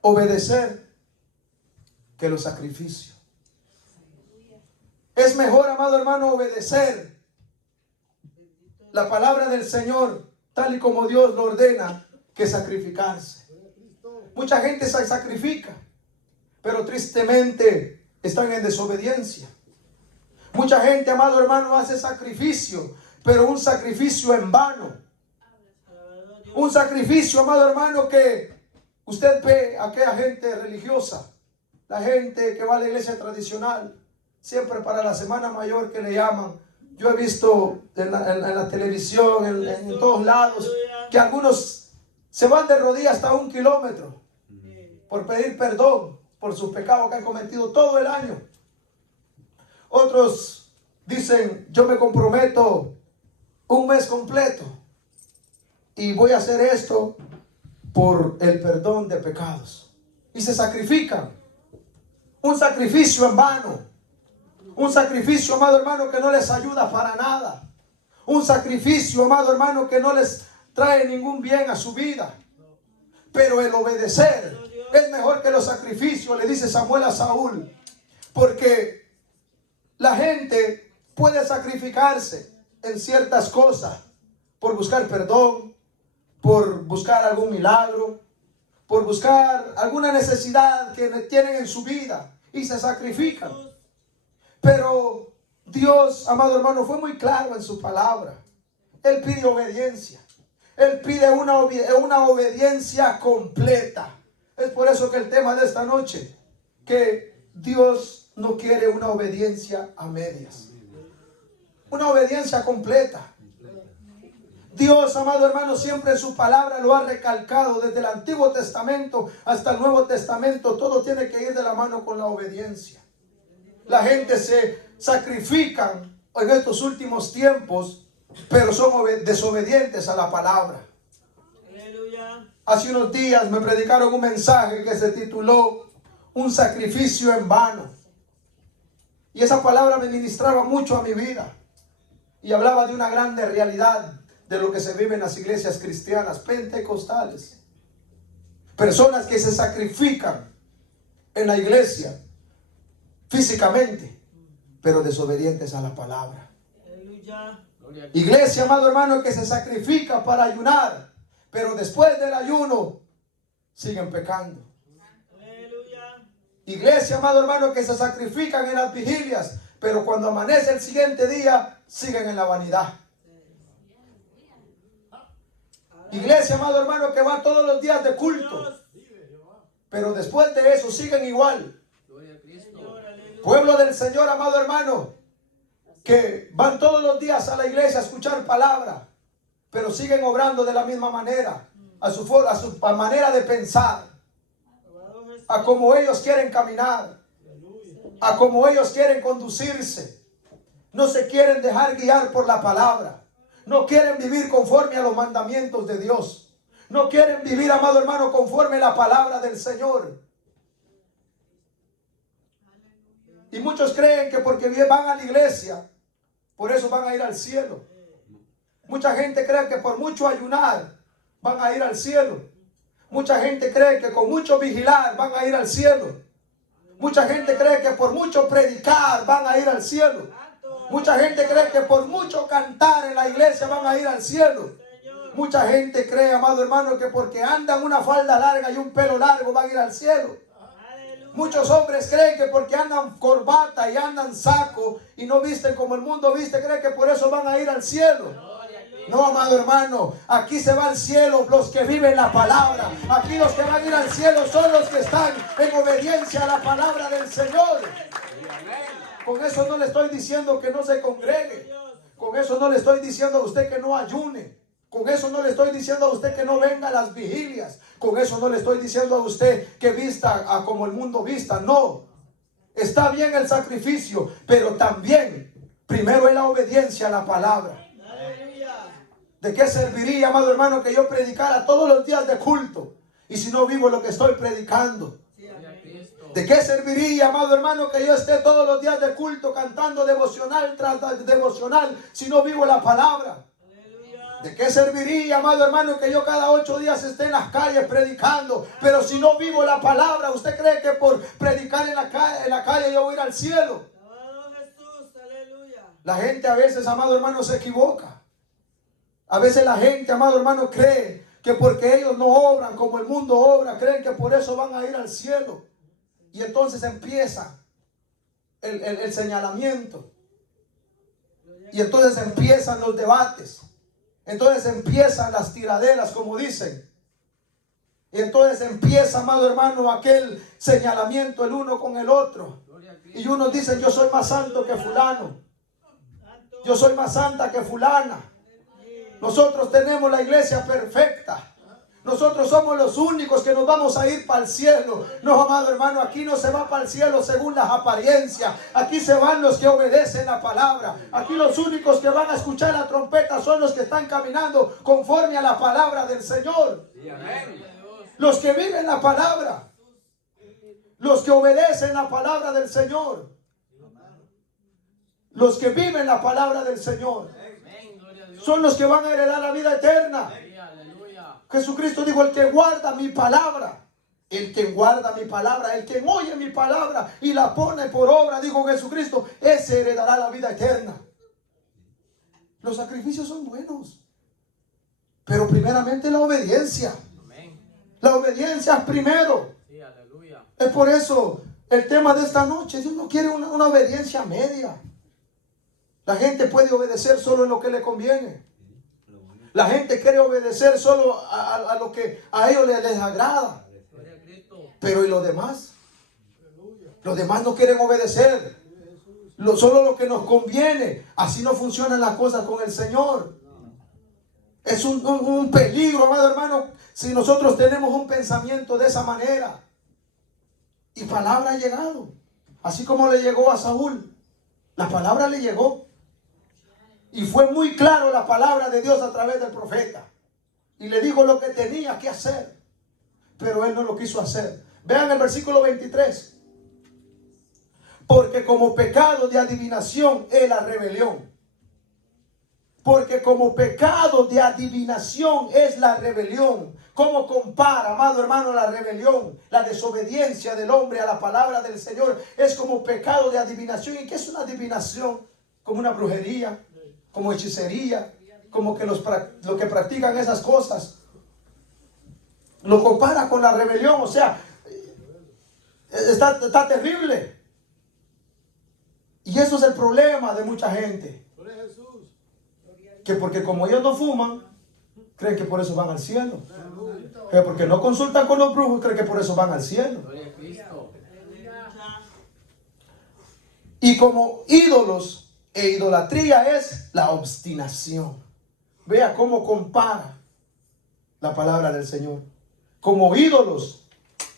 obedecer que los sacrificios. Es mejor, amado hermano, obedecer la palabra del Señor tal y como Dios lo ordena, que sacrificarse. Mucha gente se sacrifica, pero tristemente están en desobediencia. Mucha gente, amado hermano, hace sacrificio, pero un sacrificio en vano. Un sacrificio, amado hermano, que usted ve a aquella gente religiosa, la gente que va a la iglesia tradicional, siempre para la Semana Mayor que le llaman. Yo he visto en la televisión, en todos lados, que algunos se van de rodillas hasta 1 kilómetro por pedir perdón por sus pecados que han cometido todo el año. Otros dicen: yo me comprometo un mes completo y voy a hacer esto por el perdón de pecados. Y se sacrifican. Un sacrificio en vano. Un sacrificio, amado hermano, que no les ayuda para nada. Un sacrificio, amado hermano, que no les trae ningún bien a su vida. Pero el obedecer es mejor que los sacrificios, le dice Samuel a Saúl. Porque la gente puede sacrificarse en ciertas cosas por buscar perdón, por buscar algún milagro, por buscar alguna necesidad que tienen en su vida, y se sacrifican. Pero Dios, amado hermano, fue muy claro en su palabra. Él pide obediencia. Él pide una obediencia completa. Es por eso que el tema de esta noche, que Dios no quiere una obediencia a medias, una obediencia completa. Dios, amado hermano, siempre en su palabra lo ha recalcado, desde el Antiguo Testamento hasta el Nuevo Testamento. Todo tiene que ir de la mano con la obediencia. La gente se sacrifica en estos últimos tiempos, pero son desobedientes a la palabra. Aleluya. Hace unos días me predicaron un mensaje que se tituló "Un sacrificio en vano". Y esa palabra me ministraba mucho a mi vida. Y hablaba de una grande realidad de lo que se vive en las iglesias cristianas pentecostales. Personas que se sacrifican en la iglesia físicamente, pero desobedientes a la palabra. Aleluya. Iglesia, amado hermano, que se sacrifica para ayunar, pero después del ayuno siguen pecando. Aleluya. Iglesia, amado hermano, que se sacrifican en las vigilias, pero cuando amanece el siguiente día siguen en la vanidad. Iglesia, amado hermano, que va todos los días de culto, pero después de eso siguen igual. Pueblo del Señor, amado hermano, que van todos los días a la iglesia a escuchar palabra, pero siguen obrando de la misma manera, a su manera de pensar, a como ellos quieren caminar. a como ellos quieren conducirse. No se quieren dejar guiar por la palabra. No quieren vivir conforme a los mandamientos de Dios. No quieren vivir, amado hermano, conforme a la palabra del Señor. Y muchos creen que porque van a la iglesia, por eso van a ir al cielo. Mucha gente cree que por mucho ayunar van a ir al cielo. Mucha gente cree que con mucho vigilar van a ir al cielo. Mucha gente cree que por mucho predicar van a ir al cielo. Mucha gente cree que por mucho cantar en la iglesia van a ir al cielo. Mucha gente cree, amado hermano, que porque andan una falda larga y un pelo largo van a ir al cielo. Muchos hombres creen que porque andan corbata y andan saco y no visten como el mundo viste, creen que por eso van a ir al cielo. No, amado hermano, aquí se va al cielo los que viven la palabra. Aquí los que van a ir al cielo son los que están en obediencia a la palabra del Señor. Con eso no le estoy diciendo que no se congregue. Con eso no le estoy diciendo a usted que no ayune. Con eso no le estoy diciendo a usted que no venga a las vigilias. Con eso no le estoy diciendo a usted que vista a como el mundo vista. No. Está bien el sacrificio, pero también primero es la obediencia a la palabra. ¿De qué serviría, amado hermano, que yo predicara todos los días de culto y si no vivo lo que estoy predicando? ¿De qué serviría, amado hermano, que yo esté todos los días de culto cantando devocional tras devocional si no vivo la palabra? ¿De qué serviría, amado hermano, que yo cada 8 días esté en las calles predicando, pero si no vivo la palabra? ¿Usted cree que por predicar en la calle yo voy a ir al cielo? La gente a veces, amado hermano, se equivoca. A veces la gente, amado hermano, cree que porque ellos no obran como el mundo obra, creen que por eso van a ir al cielo. Y entonces empieza el señalamiento. Y entonces empiezan los debates. Entonces empiezan las tiraderas, como dicen. Y entonces empieza, amado hermano, aquel señalamiento el uno con el otro. Y unos dicen, yo soy más santo que fulano. Yo soy más santa que fulana. Nosotros tenemos la iglesia perfecta. Nosotros somos los únicos que nos vamos a ir para el cielo. No, amado hermano, aquí no se va para el cielo según las apariencias. Aquí se van los que obedecen la palabra. Aquí los únicos que van a escuchar la trompeta son los que están caminando conforme a la palabra del Señor. Los que viven la palabra. Los que obedecen la palabra del Señor. Los que viven la palabra del Señor son los que van a heredar la vida eterna. Jesucristo dijo, el que guarda mi palabra, el que guarda mi palabra, el que oye mi palabra y la pone por obra, dijo Jesucristo, ese heredará la vida eterna. Los sacrificios son buenos, pero primeramente la obediencia. La obediencia es primero. Es por eso el tema de esta noche. Dios no quiere una obediencia media. La gente puede obedecer solo en lo que le conviene. La gente quiere obedecer solo a lo que a ellos les agrada. Pero ¿y los demás? Los demás no quieren obedecer. Solo lo que nos conviene. Así no funcionan las cosas con el Señor. Es un peligro, amado hermano, si nosotros tenemos un pensamiento de esa manera. Y palabra ha llegado. Así como le llegó a Saúl. La palabra le llegó. Y fue muy claro la palabra de Dios a través del profeta. Y le dijo lo que tenía que hacer. Pero él no lo quiso hacer. Vean el versículo 23. Porque como pecado de adivinación es la rebelión. Porque como pecado de adivinación es la rebelión. ¿Cómo compara, amado hermano, la rebelión? La desobediencia del hombre a la palabra del Señor es como pecado de adivinación. ¿Y qué es una adivinación? Como una brujería, como hechicería, como que los que practican esas cosas. Lo compara con la rebelión, o sea, está terrible. Y eso es el problema de mucha gente. Que porque como ellos no fuman, creen que por eso van al cielo. Que porque no consultan con los brujos, creen que por eso van al cielo. Y como ídolos e idolatría es la obstinación. Vea cómo compara la palabra del Señor. Como ídolos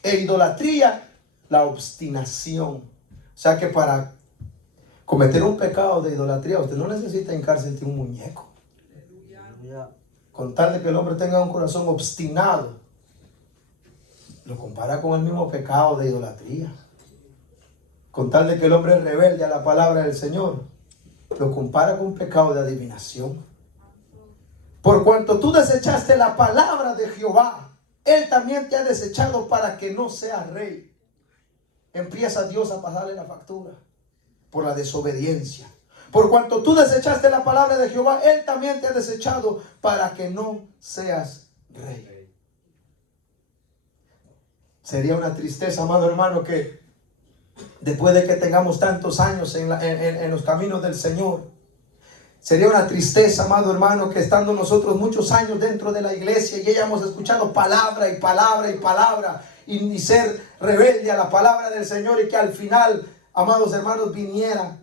e idolatría, la obstinación. O sea que para cometer un pecado de idolatría, usted no necesita hincarse ante un muñeco. Con tal de que el hombre tenga un corazón obstinado, lo compara con el mismo pecado de idolatría. Con tal de que el hombre es rebelde a la palabra del Señor, lo compara con un pecado de adivinación. Por cuanto tú desechaste la palabra de Jehová, Él también te ha desechado para que no seas rey. Empieza Dios a pasarle la factura por la desobediencia. Por cuanto tú desechaste la palabra de Jehová, Él también te ha desechado para que no seas rey. Sería una tristeza, amado hermano, que después de que tengamos tantos años en los caminos del Señor, sería una tristeza, amado hermano, que estando nosotros muchos años dentro de la iglesia y hayamos escuchado palabra y palabra y palabra y ser rebelde a la palabra del Señor, y que al final, amados hermanos, viniera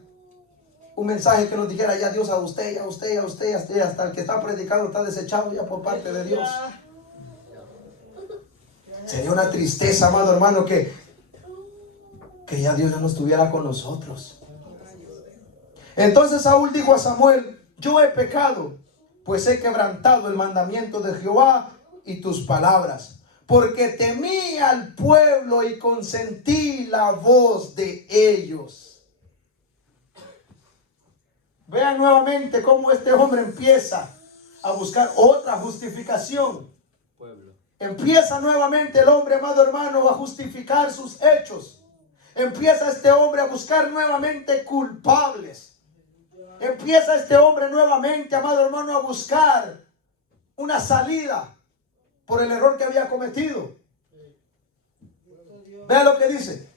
un mensaje que nos dijera: ya Dios a usted, ya usted, ya usted, ya usted, hasta el que está predicando está desechado ya por parte de Dios. Sería una tristeza, amado hermano, que ya Dios ya no estuviera con nosotros. Entonces Saúl dijo a Samuel: yo he pecado, pues he quebrantado el mandamiento de Jehová y tus palabras, porque temí al pueblo y consentí la voz de ellos. Vean nuevamente cómo este hombre empieza a buscar otra justificación. Empieza nuevamente el hombre, amado hermano, a justificar sus hechos. Empieza este hombre a buscar nuevamente culpables. Empieza este hombre nuevamente, amado hermano, a buscar una salida por el error que había cometido. Vean lo que dice: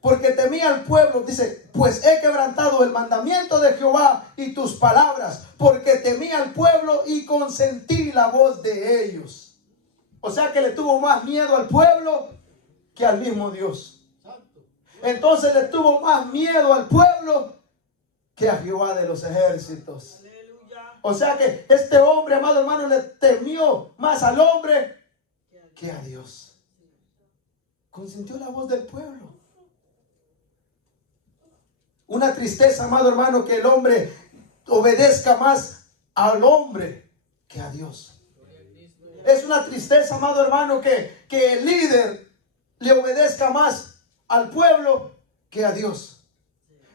porque temía al pueblo, dice, pues he quebrantado el mandamiento de Jehová y tus palabras, porque temía al pueblo y consentí la voz de ellos. O sea que le tuvo más miedo al pueblo que al mismo Dios. Entonces le tuvo más miedo al pueblo que a Jehová de los ejércitos. O sea que este hombre, amado hermano, le temió más al hombre que a Dios. Consintió la voz del pueblo. Una tristeza, amado hermano, que el hombre obedezca más al hombre que a Dios. Es una tristeza, amado hermano, que el líder le obedezca más al pueblo que a Dios.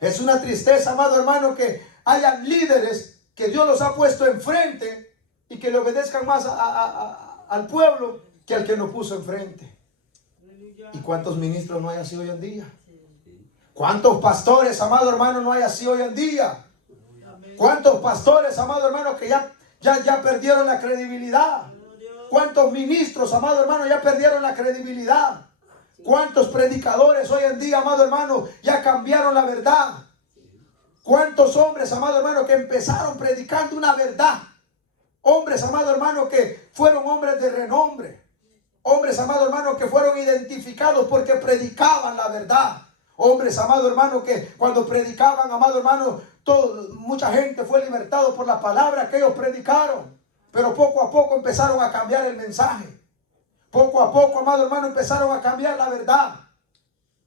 Es una tristeza, amado hermano, que haya líderes que Dios los ha puesto enfrente y que le obedezcan más al pueblo que al que lo puso enfrente. ¿Y cuántos ministros no hay así hoy en día? ¿Cuántos pastores, amado hermano, no hay así hoy en día? ¿Cuántos pastores, amado hermano, que ya perdieron la credibilidad? ¿Cuántos ministros, amado hermano, ya perdieron la credibilidad? ¿Cuántos predicadores hoy en día, amado hermano, ya cambiaron la verdad? ¿Cuántos hombres, amado hermano, que empezaron predicando una verdad? Hombres, amado hermano, que fueron hombres de renombre. Hombres, amado hermano, que fueron identificados porque predicaban la verdad. Hombres, amado hermano, que cuando predicaban, amado hermano, mucha gente fue libertado por la palabra que ellos predicaron. Pero poco a poco empezaron a cambiar el mensaje. Poco a poco, amado hermano, empezaron a cambiar la verdad.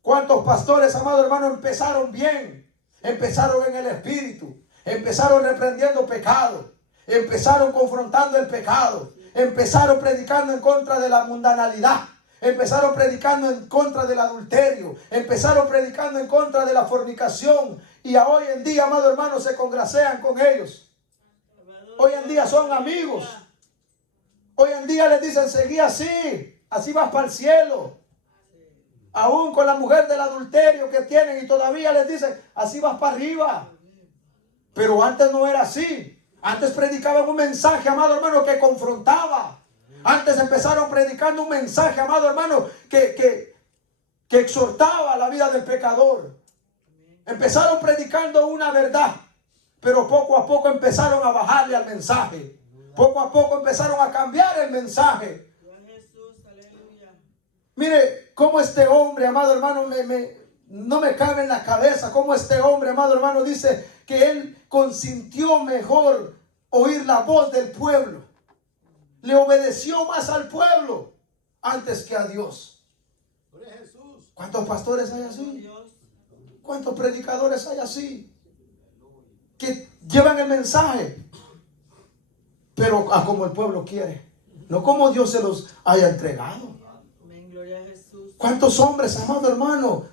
¿Cuántos pastores, amado hermano, empezaron bien? Empezaron en el espíritu. Empezaron reprendiendo pecado. Empezaron confrontando el pecado. Empezaron predicando en contra de la mundanalidad. Empezaron predicando en contra del adulterio. Empezaron predicando en contra de la fornicación. Y hoy en día, amado hermano, se congracean con ellos. Hoy en día son amigos. Hoy en día les dicen: seguí así, así vas para el cielo. Aún con la mujer del adulterio que tienen, y todavía les dicen: así vas para arriba. Pero antes no era así. Antes predicaban un mensaje, amado hermano, que confrontaba. Antes empezaron predicando un mensaje, amado hermano, que exhortaba la vida del pecador. Empezaron predicando una verdad, pero poco a poco empezaron a bajarle al mensaje. Poco a poco empezaron a cambiar el mensaje. Mire cómo este hombre, amado hermano, no me cabe en la cabeza cómo este hombre, amado hermano, dice que él consintió mejor oír la voz del pueblo. Le obedeció más al pueblo antes que a Dios. ¿Cuántos pastores hay así? ¿Cuántos predicadores hay así? Que llevan el mensaje, pero a como el pueblo quiere, no como Dios se los haya entregado. Amén, gloria a Jesús. ¿Cuántos hombres, amado hermano?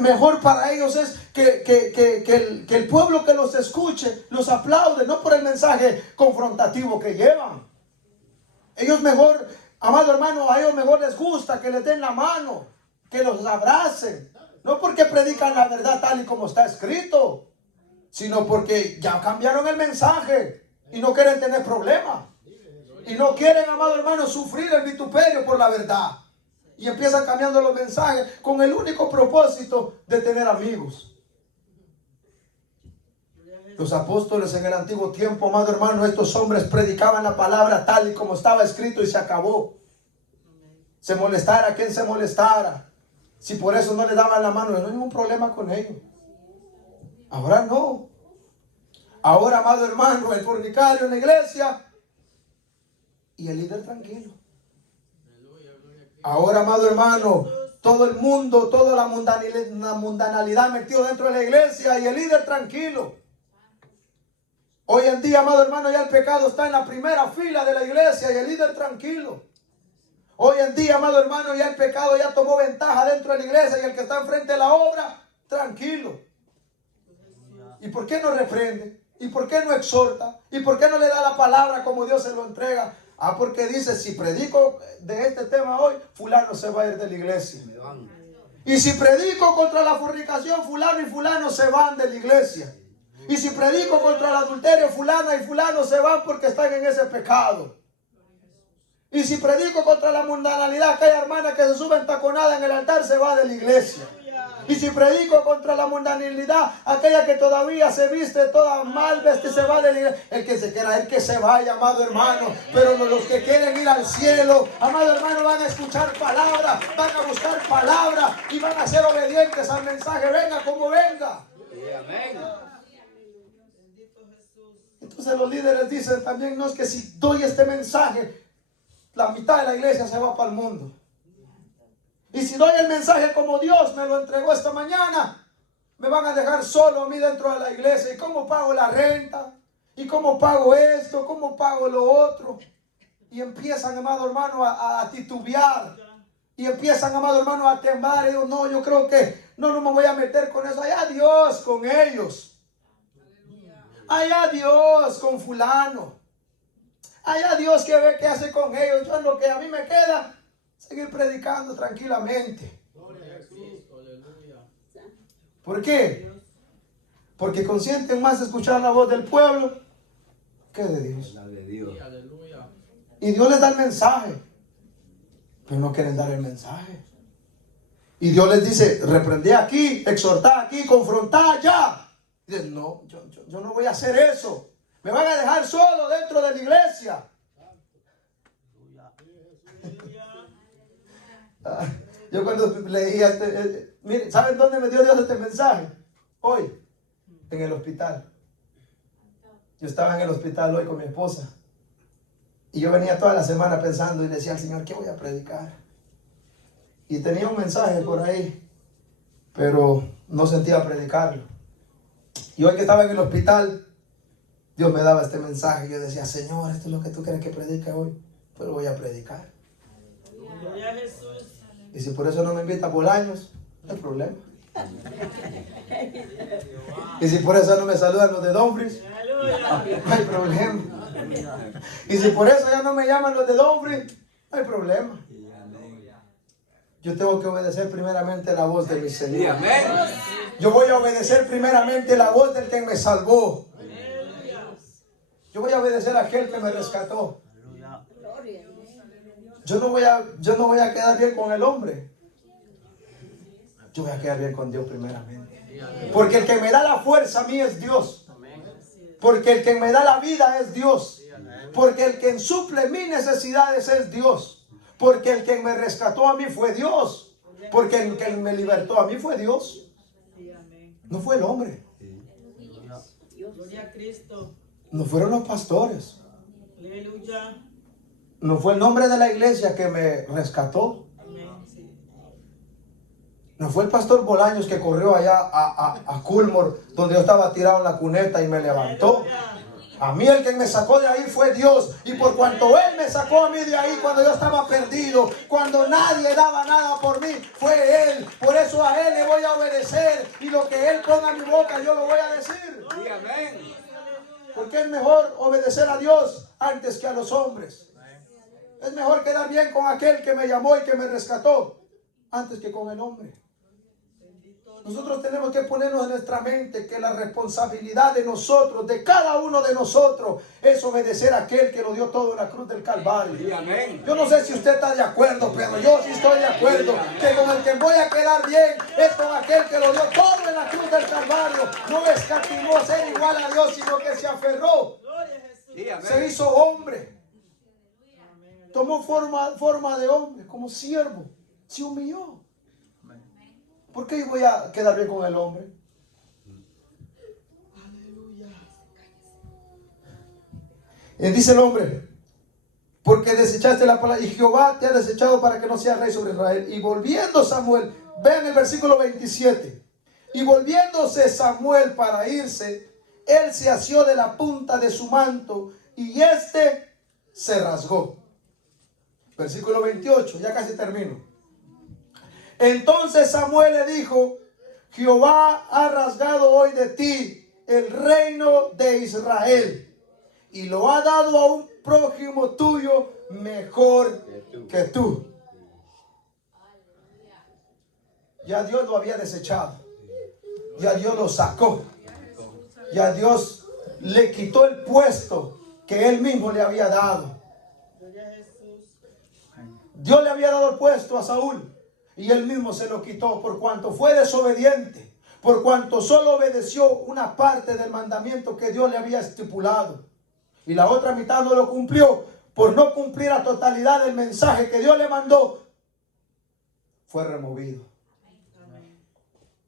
Mejor para ellos es que el pueblo que los escuche, los aplaude, no por el mensaje confrontativo que llevan. Ellos mejor, amado hermano, a ellos mejor les gusta que les den la mano, que los abracen, no porque predican la verdad tal y como está escrito, sino porque ya cambiaron el mensaje y no quieren tener problemas. Y no quieren, amado hermano, sufrir el vituperio por la verdad. Y empiezan cambiando los mensajes con el único propósito de tener amigos. Los apóstoles en el antiguo tiempo, amado hermano, estos hombres predicaban la palabra tal y como estaba escrito y se acabó. Se molestara quien se molestara. Si por eso no le daban la mano, no hay ningún problema con ellos. Ahora no. Ahora, amado hermano, el fornicario en la iglesia y el líder tranquilo. Ahora, amado hermano, todo el mundo, toda la mundanalidad metido dentro de la iglesia y el líder tranquilo. Hoy en día, amado hermano, ya el pecado está en la primera fila de la iglesia y el líder tranquilo. Hoy en día, amado hermano, ya el pecado ya tomó ventaja dentro de la iglesia y el que está enfrente de la obra, tranquilo. ¿Y por qué no reprende? ¿Y por qué no exhorta? ¿Y por qué no le da la palabra como Dios se lo entrega? Ah, porque dice, si predico de este tema hoy, fulano se va a ir de la iglesia. Y si predico contra la fornicación, fulano y fulano se van de la iglesia. Y si predico contra el adulterio, fulana y fulano se van porque están en ese pecado. Y si predico contra la mundanalidad, aquella hermana que se sube entaconada en el altar se va de la iglesia. Y si predico contra la mundanalidad, aquella que todavía se viste toda mal vestida se va de la iglesia. El que se quiera, el que se vaya, amado hermano. Pero los que quieren ir al cielo, amado hermano, van a escuchar palabra, van a buscar palabra y van a ser obedientes al mensaje, venga como venga. Entonces los líderes dicen también, no es que si doy este mensaje, la mitad de la iglesia se va para el mundo. Y si doy el mensaje como Dios me lo entregó esta mañana, me van a dejar solo a mí dentro de la iglesia. ¿Y cómo pago la renta? ¿Y cómo pago esto? ¿Cómo pago lo otro? Y empiezan, amado hermano, a titubear. Y empiezan, amado hermano, a temblar. Y digo, no, yo creo que no me voy a meter con eso. Allá Dios con ellos. Allá Dios con fulano. Allá Dios que ve qué hace con ellos. Yo en lo que a mí me queda, seguir predicando tranquilamente. ¿Por qué? Porque consienten más escuchar la voz del pueblo que de Dios. Y Dios les da el mensaje, pero no quieren dar el mensaje. Y Dios les dice, reprendé aquí, exhortá aquí, confrontá allá. Y dicen, no, yo no voy a hacer eso. Me van a dejar solo dentro de la iglesia. Yo cuando leía mire, ¿saben dónde me dio Dios este mensaje? Hoy, en el hospital. Yo estaba en el hospital hoy con mi esposa. Y yo venía toda la semana pensando y le decía al Señor, ¿qué voy a predicar? Y tenía un mensaje por ahí, pero no sentía predicarlo. Y hoy que estaba en el hospital, Dios me daba este mensaje. Yo decía, Señor, esto es lo que tú quieres que predique hoy. Pues lo voy a predicar. Gloria a Jesús. Y si por eso no me invita por años, no hay problema. Y si por eso no me saludan los de Dumfries, no hay problema. Y si por eso ya no me llaman los de Dumfries, no hay problema. Yo tengo que obedecer primeramente la voz de mi Señor. Yo voy a obedecer primeramente la voz del que me salvó. Yo voy a obedecer a aquel que me rescató. Yo no voy a quedar bien con el hombre. Yo voy a quedar bien con Dios primeramente. Porque el que me da la fuerza a mí es Dios. Porque el que me da la vida es Dios. Porque el que suple mis necesidades es Dios. Porque el que me rescató a mí fue Dios. Porque el que me libertó a mí fue Dios. No fue el hombre. Gloria a Cristo. No fueron los pastores. Aleluya. No fue el nombre de la iglesia que me rescató. Amén. Sí. No fue el pastor Bolaños que corrió allá a Culmore, donde yo estaba tirado en la cuneta y me levantó. A mí el que me sacó de ahí fue Dios. Y por cuanto Él me sacó a mí de ahí cuando yo estaba perdido, cuando nadie daba nada por mí, fue Él. Por eso a Él le voy a obedecer. Y lo que Él ponga en mi boca yo lo voy a decir. Sí, amén. Porque es mejor obedecer a Dios antes que a los hombres. Es mejor quedar bien con aquel que me llamó y que me rescató antes que con el hombre. Nosotros tenemos que ponernos en nuestra mente que la responsabilidad de nosotros, de cada uno de nosotros, es obedecer a aquel que lo dio todo en la cruz del Calvario. Sí, amén. Yo no sé si usted está de acuerdo, pero yo sí estoy de acuerdo que con el que voy a quedar bien es con aquel que lo dio todo en la cruz del Calvario. No escatimó ser igual a Dios, sino que se aferró. Sí, amén. Se hizo hombre. Tomó forma de hombre, como siervo. Se humilló. ¿Por qué yo voy a quedar bien con el hombre? Y dice el hombre, porque desechaste la palabra y Jehová te ha desechado para que no seas rey sobre Israel. Y volviendo Samuel, vean el versículo 27. Y volviéndose Samuel para irse, él se asió de la punta de su manto y este se rasgó. Versículo 28, ya casi termino. Entonces Samuel le dijo, Jehová ha rasgado hoy de ti el reino de Israel y lo ha dado a un prójimo tuyo mejor que tú. Ya Dios lo había desechado. Ya Dios lo sacó. Ya Dios le quitó el puesto que él mismo le había dado. Dios le había dado el puesto a Saúl. Y él mismo se lo quitó por cuanto fue desobediente, por cuanto solo obedeció una parte del mandamiento que Dios le había estipulado. Y la otra mitad no lo cumplió por no cumplir a totalidad el mensaje que Dios le mandó. Fue removido.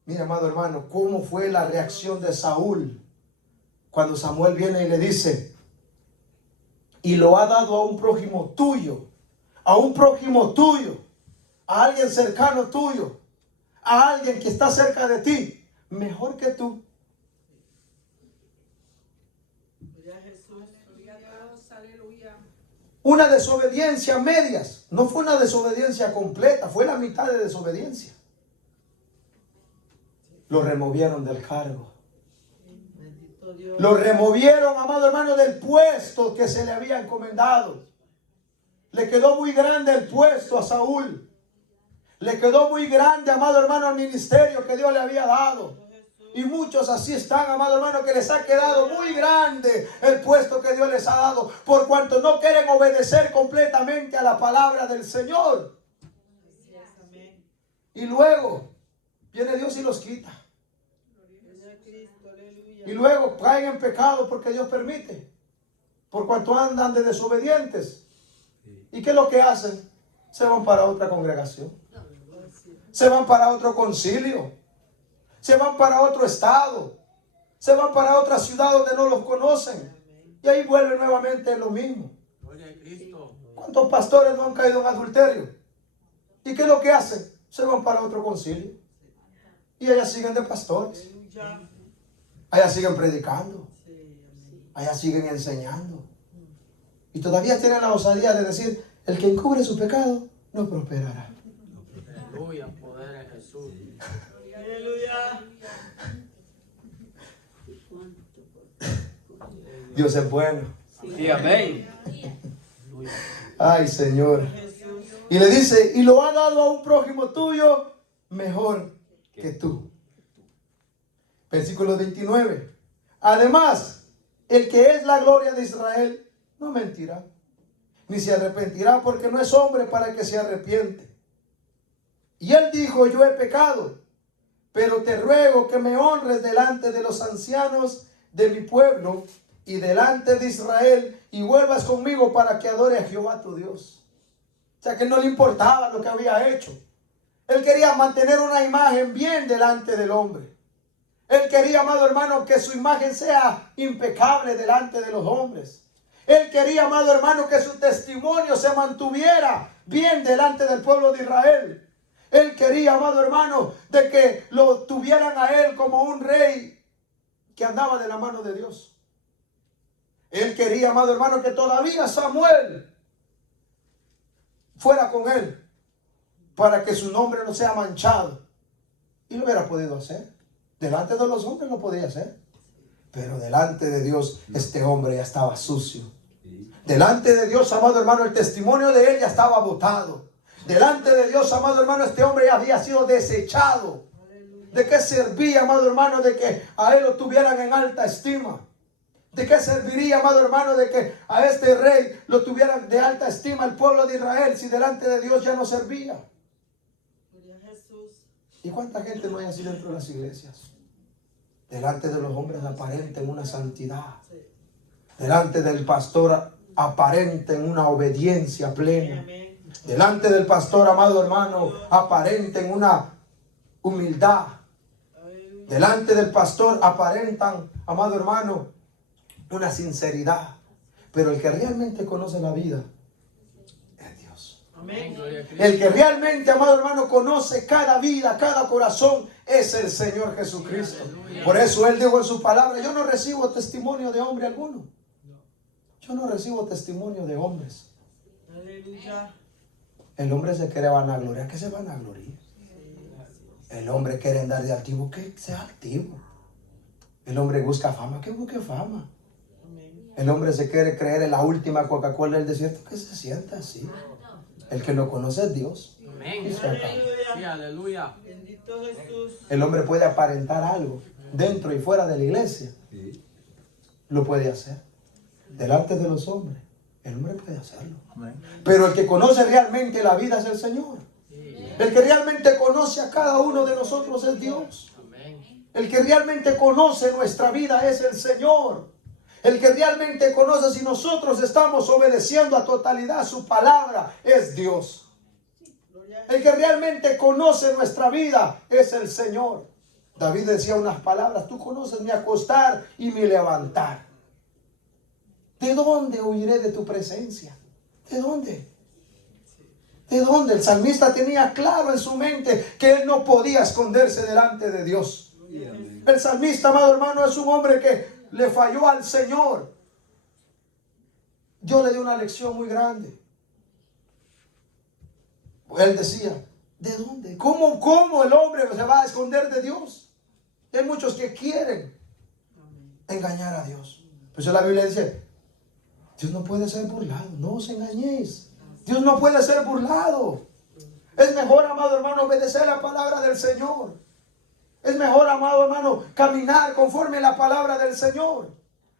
Mira, amado hermano, cómo fue la reacción de Saúl cuando Samuel viene y le dice, y lo ha dado a un prójimo tuyo, a un prójimo tuyo. A alguien cercano tuyo, a alguien que está cerca de ti, mejor que tú. Una desobediencia a medias, no fue una desobediencia completa, fue la mitad de desobediencia. Lo removieron del cargo. Lo removieron, amado hermano, del puesto que se le había encomendado. Le quedó muy grande el puesto a Saúl. Le quedó muy grande, amado hermano, el ministerio que Dios le había dado. Y muchos así están, amado hermano, que les ha quedado muy grande el puesto que Dios les ha dado, por cuanto no quieren obedecer completamente a la palabra del Señor. Y luego viene Dios y los quita. Y luego caen en pecado porque Dios permite, por cuanto andan de desobedientes. ¿Y qué es lo que hacen? Se van para otra congregación. Se van para otro concilio, se van para otro estado, se van para otra ciudad donde no los conocen. Y ahí vuelven nuevamente lo mismo. ¿Cuántos pastores no han caído en adulterio? ¿Y qué es lo que hacen? Se van para otro concilio. Y allá siguen de pastores. Allá siguen predicando. Allá siguen enseñando. Y todavía tienen la osadía de decir, el que encubre su pecado no prosperará. Aleluya, poder de Jesús. Aleluya. Dios es bueno. Sí, amén. Ay, Señor. Y le dice, y lo ha dado a un prójimo tuyo mejor que tú. Versículo 29. Además, el que es la gloria de Israel no mentirá, ni se arrepentirá, porque no es hombre para que se arrepiente. Y él dijo, yo he pecado, pero te ruego que me honres delante de los ancianos de mi pueblo y delante de Israel, y vuelvas conmigo para que adore a Jehová tu Dios. O sea, que no le importaba lo que había hecho. Él quería mantener una imagen bien delante del hombre. Él quería, amado hermano, que su imagen sea impecable delante de los hombres. Él quería, amado hermano, que su testimonio se mantuviera bien delante del pueblo de Israel. Él quería, amado hermano, de que lo tuvieran a él como un rey que andaba de la mano de Dios. Él quería, amado hermano, que todavía Samuel fuera con él para que su nombre no sea manchado. Y lo hubiera podido hacer. Delante de los hombres lo podía hacer. Pero delante de Dios, este hombre ya estaba sucio. Delante de Dios, amado hermano, el testimonio de él ya estaba botado. Delante de Dios, amado hermano, este hombre ya había sido desechado. ¿De qué servía, amado hermano, de que a él lo tuvieran en alta estima? ¿De qué serviría, amado hermano, de que a este rey lo tuvieran de alta estima el pueblo de Israel si delante de Dios ya no servía? ¿Y cuánta gente no hay así dentro de las iglesias? Delante de los hombres aparenten una santidad. Delante del pastor aparenten una obediencia plena. Delante del pastor, amado hermano, aparenten una humildad. Delante del pastor aparentan, amado hermano, una sinceridad. Pero el que realmente conoce la vida es Dios. Amén. El que realmente, amado hermano, conoce cada vida, cada corazón, es el Señor Jesucristo. Por eso Él dijo en su palabra: yo no recibo testimonio de hombre alguno. Yo no recibo testimonio de hombres. El hombre se quiere vanagloriar. ¿Qué se vanagloria? El hombre quiere andar de altivo. Que sea altivo. El hombre busca fama. Que busque fama. El hombre se quiere creer en la última Coca-Cola del desierto. Que se sienta así. El que lo conoce es Dios. Amén. Y se acaba. Sí, aleluya. Bendito Jesús. El hombre puede aparentar algo dentro y fuera de la iglesia. Lo puede hacer. Delante de los hombres. El hombre puede hacerlo. Pero el que conoce realmente la vida es el Señor. El que realmente conoce a cada uno de nosotros es Dios. El que realmente conoce nuestra vida es el Señor. El que realmente conoce si nosotros estamos obedeciendo a totalidad su palabra es Dios. El que realmente conoce nuestra vida es el Señor. David decía unas palabras: tú conoces mi acostar y mi levantar. ¿De dónde huiré de tu presencia? ¿De dónde? ¿De dónde? El salmista tenía claro en su mente que él no podía esconderse delante de Dios. El salmista, amado hermano, es un hombre que le falló al Señor. Yo le di una lección muy grande. Él decía: ¿de dónde? ¿Cómo el hombre se va a esconder de Dios? Hay muchos que quieren engañar a Dios. Pues la Biblia dice: Dios no puede ser burlado. No os engañéis. Dios no puede ser burlado. Es mejor, amado hermano, obedecer la palabra del Señor. Es mejor, amado hermano, caminar conforme a la palabra del Señor.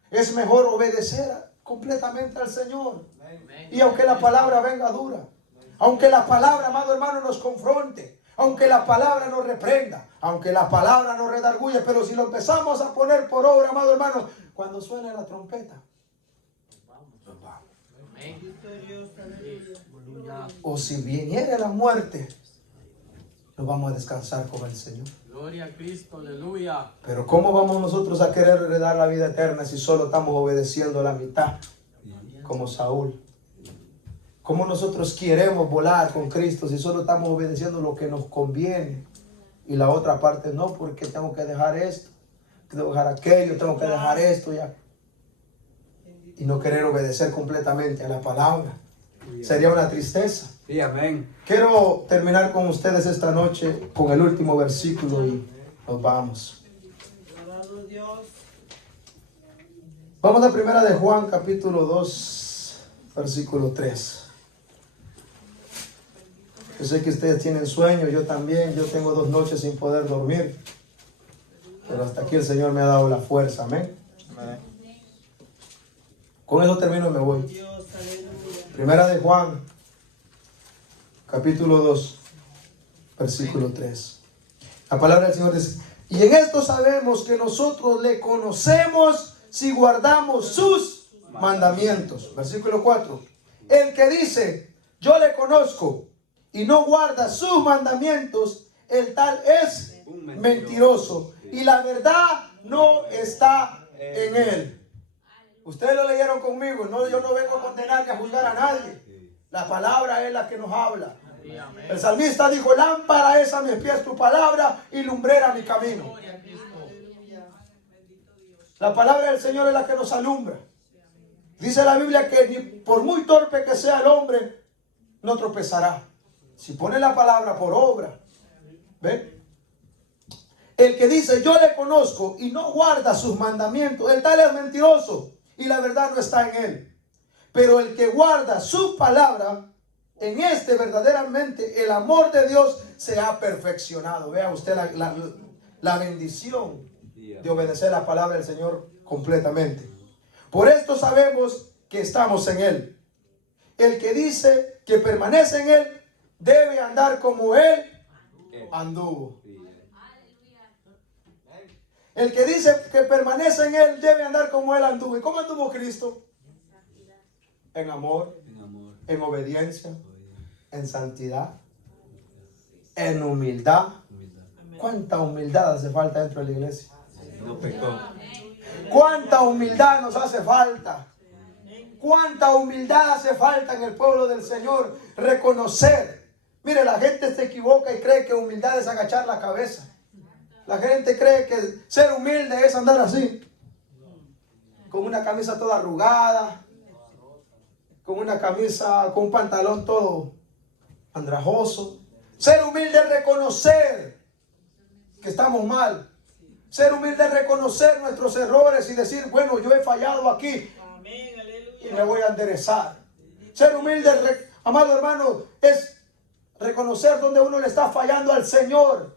Es mejor obedecer completamente al Señor. Y aunque la palabra venga dura, aunque la palabra, amado hermano, nos confronte, aunque la palabra nos reprenda, aunque la palabra nos redarguye, pero si lo empezamos a poner por obra, amado hermano, cuando suene la trompeta, nos vamos. O si viniera la muerte, nos vamos a descansar con el Señor. Gloria a Cristo, aleluya. Pero ¿cómo vamos nosotros a querer heredar la vida eterna si solo estamos obedeciendo la mitad, como Saúl? ¿Cómo nosotros queremos volar con Cristo si solo estamos obedeciendo lo que nos conviene y la otra parte no? Porque tengo que dejar esto, tengo que dejar aquello, tengo que dejar esto ya. Y no querer obedecer completamente a la palabra. Sería una tristeza. Sí, amén. Quiero terminar con ustedes esta noche con el último versículo y nos vamos. Vamos a primera de Juan, capítulo 2, versículo 3. Yo sé que ustedes tienen sueño, yo también. Yo tengo 2 noches sin poder dormir. Pero hasta aquí el Señor me ha dado la fuerza. Amén. Con eso termino y me voy. Primera de Juan, capítulo 2, versículo 3. La palabra del Señor dice: y en esto sabemos que nosotros le conocemos si guardamos sus mandamientos. Versículo 4. El que dice: yo le conozco, y no guarda sus mandamientos, el tal es mentiroso, y la verdad no está en él. Ustedes lo leyeron conmigo. No, yo no vengo a condenar ni a juzgar a nadie. La palabra es la que nos habla. Sí, amén. El salmista dijo, lámpara es a mis pies tu palabra y lumbrera mi camino. Gloria a Cristo. La palabra del Señor es la que nos alumbra. Dice la Biblia que ni por muy torpe que sea el hombre, no tropezará. Si pone la palabra por obra. ¿Ve? El que dice yo le conozco y no guarda sus mandamientos, el tal es mentiroso y la verdad no está en él. Pero el que guarda su palabra, en este verdaderamente el amor de Dios se ha perfeccionado. Vea usted la bendición de obedecer la palabra del Señor completamente. Por esto sabemos que estamos en Él. El que dice que permanece en Él debe andar como Él anduvo. El que dice que permanece en Él debe andar como Él anduvo. ¿Y cómo anduvo Cristo? En amor, en obediencia, en santidad, en humildad. ¿Cuánta humildad hace falta dentro de la iglesia? No pecó. ¿Cuánta humildad nos hace falta? ¿Cuánta humildad hace falta en el pueblo del Señor? Reconocer. Mire, la gente se equivoca y cree que humildad es agachar la cabeza. La gente cree que ser humilde es andar así, con una camisa toda arrugada, con una camisa, con un pantalón todo andrajoso. Ser humilde es reconocer que estamos mal. Ser humilde es reconocer nuestros errores y decir, bueno, yo he fallado aquí y me voy a enderezar. Ser humilde, amado hermano, es reconocer donde uno le está fallando al Señor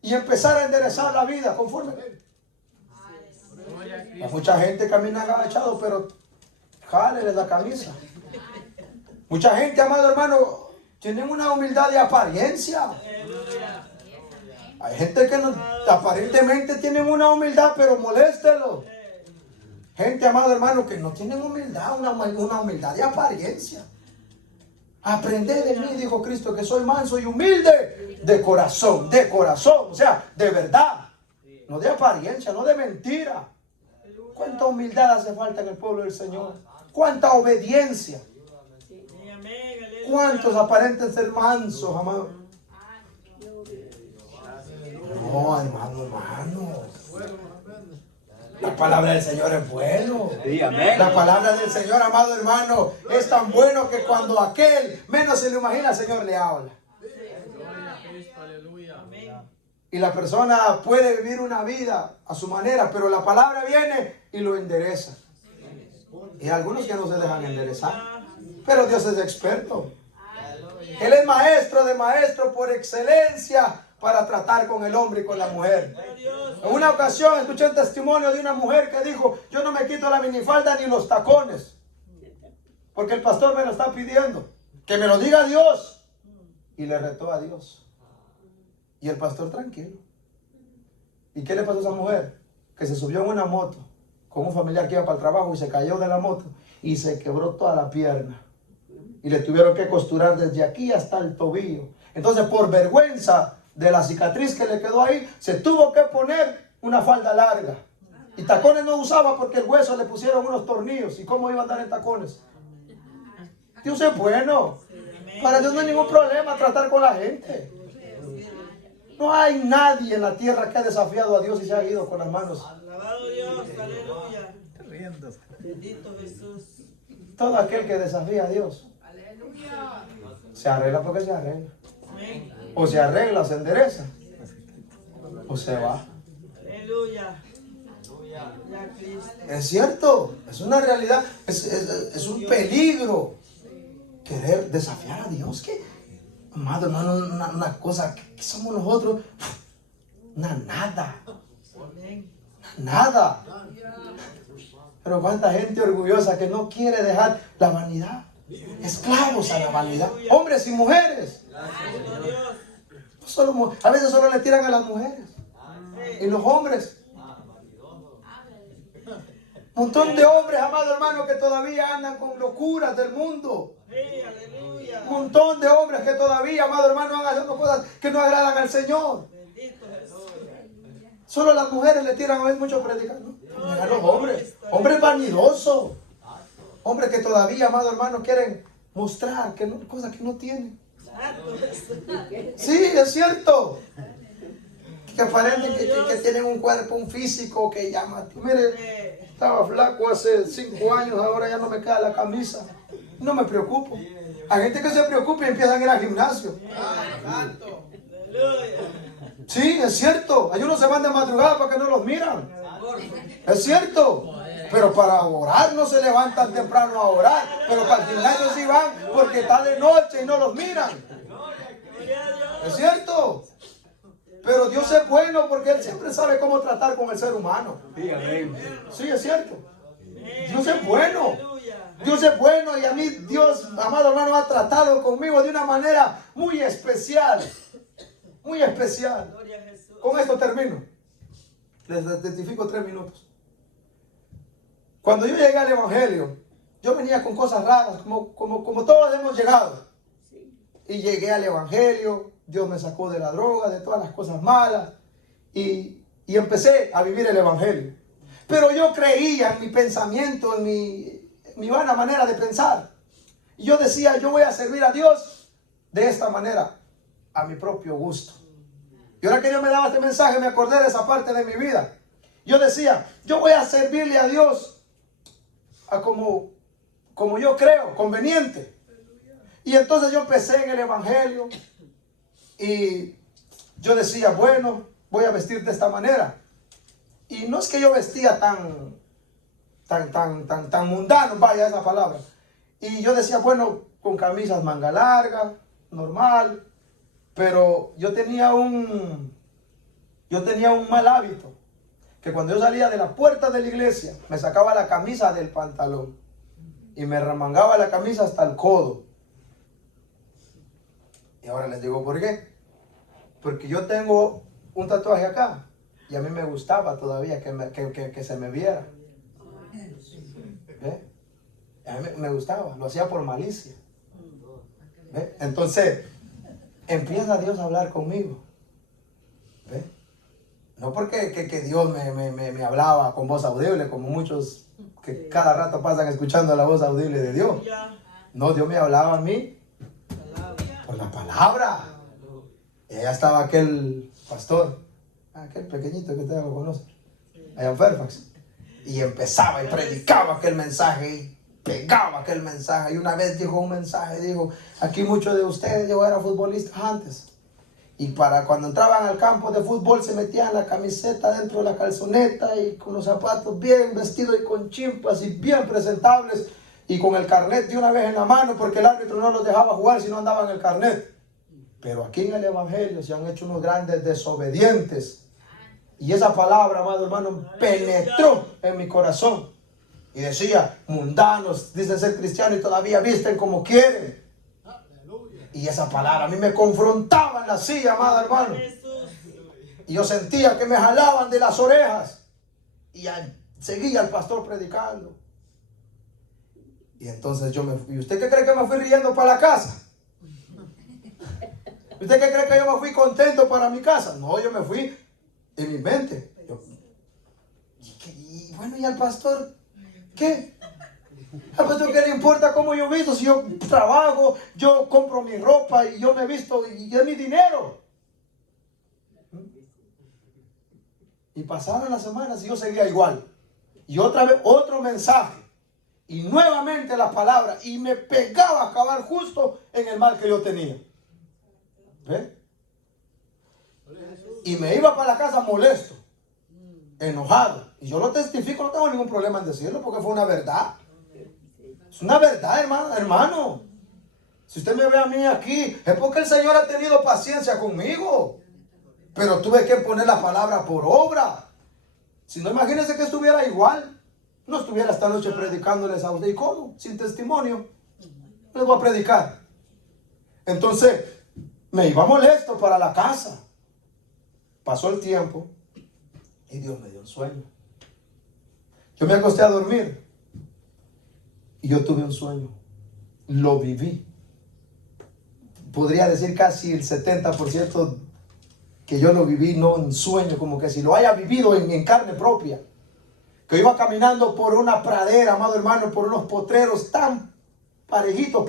y empezar a enderezar la vida conforme a Él. Gloria a Hay Cristo. mucha gente camina agachado, pero jálele la camisa. Mucha gente, amado hermano, tienen una humildad de apariencia. Hay gente que no, aparentemente tienen una humildad, pero moléstelo. Gente, amado hermano, que no tienen humildad, una humildad de apariencia. Aprended de mí, dijo Cristo, que soy manso y humilde de corazón, o sea, de verdad, no de apariencia, no de mentira. ¿Cuánta humildad hace falta en el pueblo del Señor? ¿Cuánta obediencia? ¿Cuántos aparentan ser mansos, amado? No, hermano. La palabra del Señor es bueno. Sí, amén. La palabra del Señor, amado hermano, es tan bueno que cuando aquel menos se lo imagina, el Señor le habla. Gloria a Cristo. Aleluya. Y la persona puede vivir una vida a su manera, pero la palabra viene y lo endereza. Y hay algunos que no se dejan enderezar. Pero Dios es experto. Él es maestro de maestros por excelencia para tratar con el hombre y con la mujer. En una ocasión escuché un testimonio de una mujer que dijo, yo no me quito la minifalda ni los tacones, porque el pastor me lo está pidiendo, que me lo diga Dios. Y le retó a Dios. Y el pastor tranquilo. ¿Y qué le pasó a esa mujer? Que se subió en una moto con un familiar que iba para el trabajo y se cayó de la moto y se quebró toda la pierna. Y le tuvieron que costurar desde aquí hasta el tobillo. Entonces, por vergüenza de la cicatriz que le quedó ahí, se tuvo que poner una falda larga. Y tacones no usaba porque el hueso le pusieron unos tornillos. ¿Y cómo iba a andar en tacones? Dios es bueno. Para Dios no hay ningún problema tratar con la gente. No hay nadie en la tierra que ha desafiado a Dios y se ha ido con las manos. Alabado Dios, aleluya. Bendito Jesús. Todo aquel que desafía a Dios se arregla porque se arregla. Amén. O se arregla, se endereza, o se va. Aleluya. Ya Cristo. Es cierto, es una realidad, es un peligro querer desafiar a Dios. Que, amado hermano, una cosa que somos nosotros, nada. Pero cuánta gente orgullosa que no quiere dejar la vanidad. Esclavos a la vanidad. Hombres y mujeres. No solo, a veces solo le tiran a las mujeres. Y los hombres. Un montón de hombres, amado hermano, que todavía andan con locuras del mundo. Aleluya. Un montón de hombres que todavía, amado hermano, han haciendo cosas que no agradan al Señor. Bendito Jesús. Solo las mujeres le tiran a veces mucho predicando. A los hombres. Hombres vanidosos. Hombres que todavía, amado hermano, quieren mostrar que no, cosas que no tienen. Sí, es cierto. Que aparenten que tienen un cuerpo, un físico que llama. Mire, estaba flaco hace 5 años, ahora ya no me queda la camisa. No me preocupo. Hay gente que se preocupa y empiezan a ir al gimnasio. Sí, es cierto. Hay unos se van de madrugada para que no los miran. Es cierto. Pero para orar no se levantan temprano a orar. Pero para el gimnasio sí van porque está de noche y no los miran. Es cierto. Pero Dios es bueno porque Él siempre sabe cómo tratar con el ser humano. Sí, es cierto. Dios es bueno. Dios es bueno y a mí Dios, amado hermano, ha tratado conmigo de una manera muy especial. Muy especial. Con esto termino. Les identifico 3 minutos. Cuando yo llegué al Evangelio, yo venía con cosas raras, como todos hemos llegado. Y llegué al Evangelio, Dios me sacó de la droga, de todas las cosas malas. Y empecé a vivir el Evangelio. Pero yo creía en mi pensamiento, en mi vana manera de pensar. Y yo decía, yo voy a servir a Dios de esta manera, a mi propio gusto. Y ahora que Dios me daba este mensaje, me acordé de esa parte de mi vida. Yo decía, yo voy a servirle a Dios a como yo creo, conveniente. Y entonces yo empecé en el Evangelio y yo decía, bueno, voy a vestir de esta manera. Y no es que yo vestía tan mundano, vaya esa palabra. Y yo decía, bueno, con camisas manga larga, normal. Pero yo tenía un mal hábito. Que cuando yo salía de la puerta de la iglesia, me sacaba la camisa del pantalón. Y me remangaba la camisa hasta el codo. Y ahora les digo por qué. Porque yo tengo un tatuaje acá. Y a mí me gustaba todavía que se me viera. ¿Ve? A mí me gustaba. Lo hacía por malicia. ¿Ve? Entonces, empieza Dios a hablar conmigo. ¿Ve? No porque que Dios me hablaba con voz audible, como muchos que cada rato pasan escuchando la voz audible de Dios. No, Dios me hablaba a mí por la palabra. Y allá estaba aquel pastor, aquel pequeñito que ustedes lo conocen, allá en Fairfax. Y empezaba y predicaba aquel mensaje y pegaba aquel mensaje. Y una vez dijo un mensaje, dijo, aquí muchos de ustedes, yo era futbolista antes. Y para cuando entraban al campo de fútbol se metían la camiseta dentro de la calzoneta y con los zapatos bien vestidos y con chimpas y bien presentables y con el carnet de una vez en la mano porque el árbitro no los dejaba jugar si no andaban el carnet. Pero aquí en el Evangelio se han hecho unos grandes desobedientes. Y esa palabra, amado hermano, penetró en mi corazón. Y decía, mundanos, dicen ser cristianos y todavía visten como quieren. Y esa palabra a mí me confrontaba en la silla, amado hermano. Y yo sentía que me jalaban de las orejas. Y seguía el pastor predicando. Y entonces yo me fui. ¿Y usted qué cree que me fui riendo para la casa? ¿Usted qué cree que yo me fui contento para mi casa? No, yo me fui en mi mente. Y bueno, ¿y al pastor qué? ¿Al pastor qué le importa cómo yo visto? Si yo trabajo, yo compro mi ropa y yo me visto y es mi dinero. Y pasaron las semanas y yo seguía igual. Y otra vez otro mensaje. Y nuevamente la palabra. Y me pegaba a acabar justo en el mal que yo tenía. ¿Ve? Y me iba para la casa molesto, enojado. Y yo lo testifico, no tengo ningún problema en decirlo porque fue una verdad. Es una verdad, hermano. Si usted me ve a mí aquí, es porque el Señor ha tenido paciencia conmigo. Pero tuve que poner la palabra por obra. Si no, imagínense que estuviera igual. No estuviera esta noche predicándoles a usted. ¿Y cómo? Sin testimonio. Les voy a predicar. Entonces, me iba molesto para la casa. Pasó el tiempo y Dios me dio un sueño. Yo me acosté a dormir y yo tuve un sueño. Lo viví. Podría decir casi el 70% que yo lo viví, no en sueño, como que si lo haya vivido en carne propia. Que iba caminando por una pradera, amado hermano, por unos potreros tan parejitos.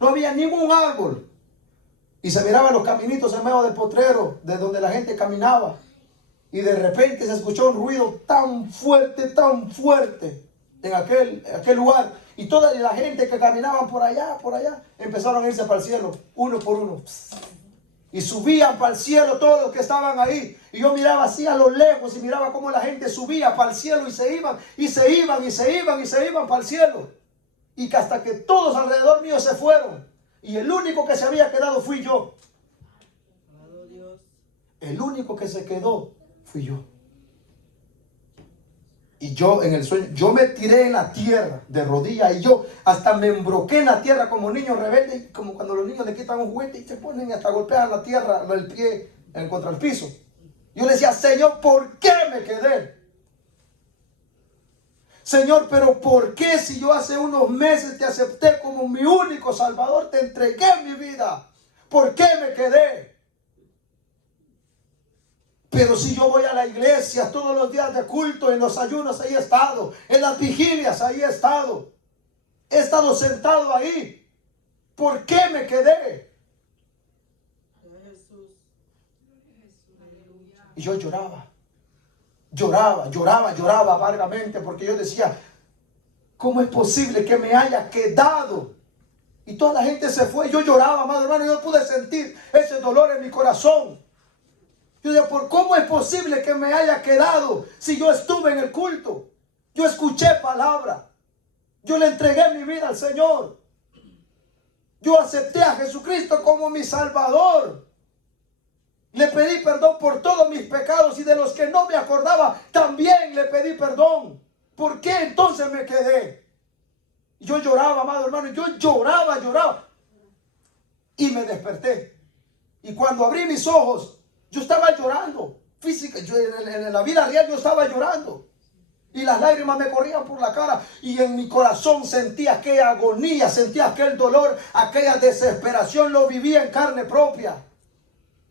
No había ningún árbol. Y se miraban los caminitos en medio del potrero, de donde la gente caminaba. Y de repente se escuchó un ruido tan fuerte en aquel lugar. Y toda la gente que caminaban por allá, empezaron a irse para el cielo, uno por uno. Y subían para el cielo todos los que estaban ahí. Y yo miraba así a lo lejos y miraba cómo la gente subía para el cielo y se iban para el cielo. Y que hasta que todos alrededor mío se fueron. Y el único que se había quedado fui yo. El único que se quedó fui yo. Y yo en el sueño, yo me tiré en la tierra de rodillas y yo hasta me embroqué en la tierra como niño rebelde, como cuando los niños le quitan un juguete y se ponen y hasta golpean la tierra, el pie contra el piso. Yo le decía, Señor, ¿por qué me quedé? Señor, pero ¿por qué si yo hace unos meses te acepté como mi único Salvador, te entregué mi vida? ¿Por qué me quedé? Pero si yo voy a la iglesia todos los días de culto, en los ayunos ahí he estado, en las vigilias ahí he estado sentado ahí. ¿Por qué me quedé? Y yo lloraba amargamente porque yo decía, ¿cómo es posible que me haya quedado? Y toda la gente se fue, yo lloraba, amado hermano, yo pude sentir ese dolor en mi corazón. Yo decía, ¿por cómo es posible que me haya quedado si yo estuve en el culto? Yo escuché palabra. Yo le entregué mi vida al Señor. Yo acepté a Jesucristo como mi Salvador. Le pedí perdón por todos mis pecados y de los que no me acordaba también le pedí perdón. ¿Por qué entonces me quedé? Yo lloraba, amado hermano, yo lloraba. Y me desperté. Y cuando abrí mis ojos, yo estaba llorando. En la vida real yo estaba llorando. Y las lágrimas me corrían por la cara. Y en mi corazón sentía aquella agonía, sentía aquel dolor, aquella desesperación. Lo vivía en carne propia.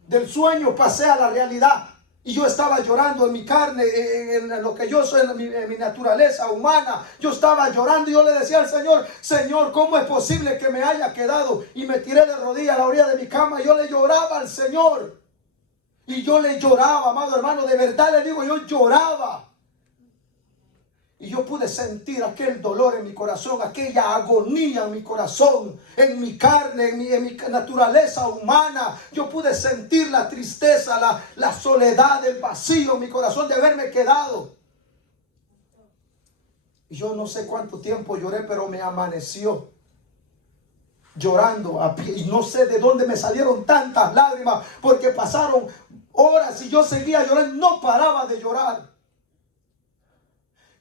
Del sueño pasé a la realidad. Y yo estaba llorando en mi carne, en lo que yo soy, en mi naturaleza humana. Yo estaba llorando y yo le decía al Señor, Señor, ¿cómo es posible que me haya quedado? Y me tiré de rodillas a la orilla de mi cama y yo le lloraba al Señor. Y yo le lloraba, amado hermano, de verdad le digo, yo lloraba. Y yo pude sentir aquel dolor en mi corazón, aquella agonía en mi corazón, en mi carne, en mi naturaleza humana. Yo pude sentir la tristeza, la soledad, el vacío en mi corazón de haberme quedado. Y yo no sé cuánto tiempo lloré, pero me amaneció llorando a pie. Y no sé de dónde me salieron tantas lágrimas, porque pasaron horas y yo seguía llorando, no paraba de llorar.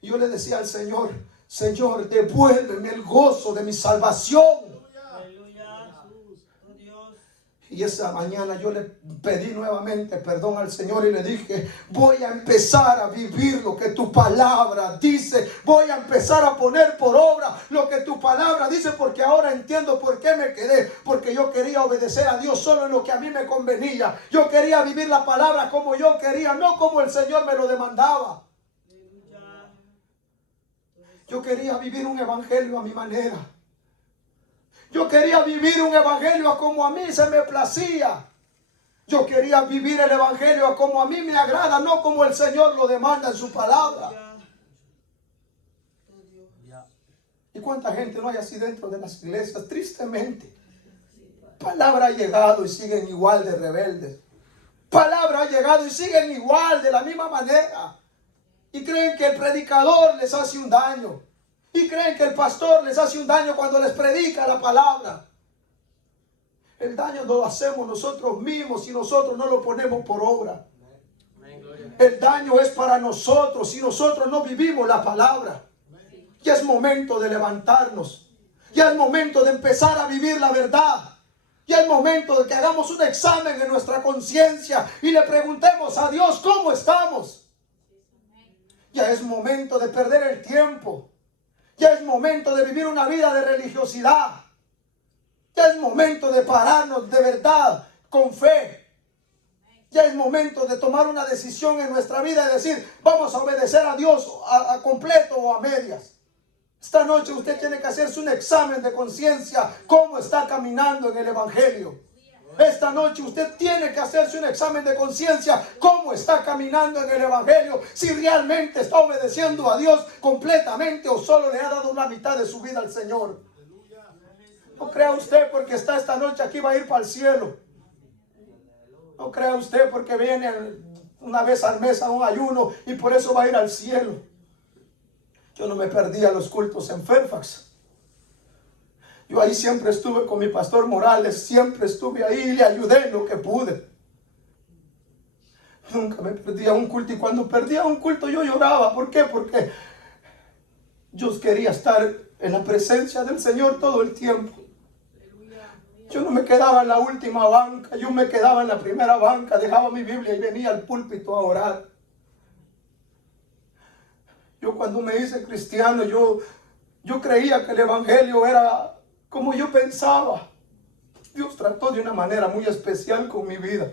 Y yo le decía al Señor, Señor, devuélveme el gozo de mi salvación. Y esa mañana yo le pedí nuevamente perdón al Señor y le dije, voy a empezar a vivir lo que tu palabra dice. Voy a empezar a poner por obra lo que tu palabra dice, porque ahora entiendo por qué me quedé. Porque yo quería obedecer a Dios solo en lo que a mí me convenía. Yo quería vivir la palabra como yo quería, no como el Señor me lo demandaba. Yo quería vivir un evangelio a mi manera. Yo quería vivir un evangelio como a mí se me placía. Yo quería vivir el evangelio como a mí me agrada, no como el Señor lo demanda en su palabra. ¿Y cuánta gente no hay así dentro de las iglesias? Tristemente. Palabra ha llegado y siguen igual de rebeldes. Palabra ha llegado y siguen igual de la misma manera. Y creen que el predicador les hace un daño. Y creen que el pastor les hace un daño cuando les predica la palabra. El daño lo hacemos nosotros mismos si nosotros no lo ponemos por obra. El daño es para nosotros si nosotros no vivimos la palabra. Ya es momento de levantarnos. Ya es momento de empezar a vivir la verdad. Ya es momento de que hagamos un examen en nuestra conciencia y le preguntemos a Dios cómo estamos. Ya es momento de perder el tiempo. Ya es momento de vivir una vida de religiosidad. Ya es momento de pararnos de verdad con fe. Ya es momento de tomar una decisión en nuestra vida y decir, vamos a obedecer a Dios a completo o a medias. Esta noche usted tiene que hacerse un examen de conciencia. ¿Cómo está caminando en el evangelio? Esta noche usted tiene que hacerse un examen de conciencia. ¿Cómo está caminando en el Evangelio? Si realmente está obedeciendo a Dios completamente o solo le ha dado una mitad de su vida al Señor. No crea usted porque está esta noche aquí va a ir para el cielo. No crea usted porque viene una vez al mes a un ayuno y por eso va a ir al cielo. Yo no me perdía los cultos en Fairfax. Yo ahí siempre estuve con mi pastor Morales, siempre estuve ahí y le ayudé en lo que pude. Nunca me perdía un culto y cuando perdía un culto yo lloraba. ¿Por qué? Porque yo quería estar en la presencia del Señor todo el tiempo. Yo no me quedaba en la última banca, yo me quedaba en la primera banca, dejaba mi Biblia y venía al púlpito a orar. Yo cuando me hice cristiano, yo creía que el Evangelio era como yo pensaba. Dios trató de una manera muy especial con mi vida.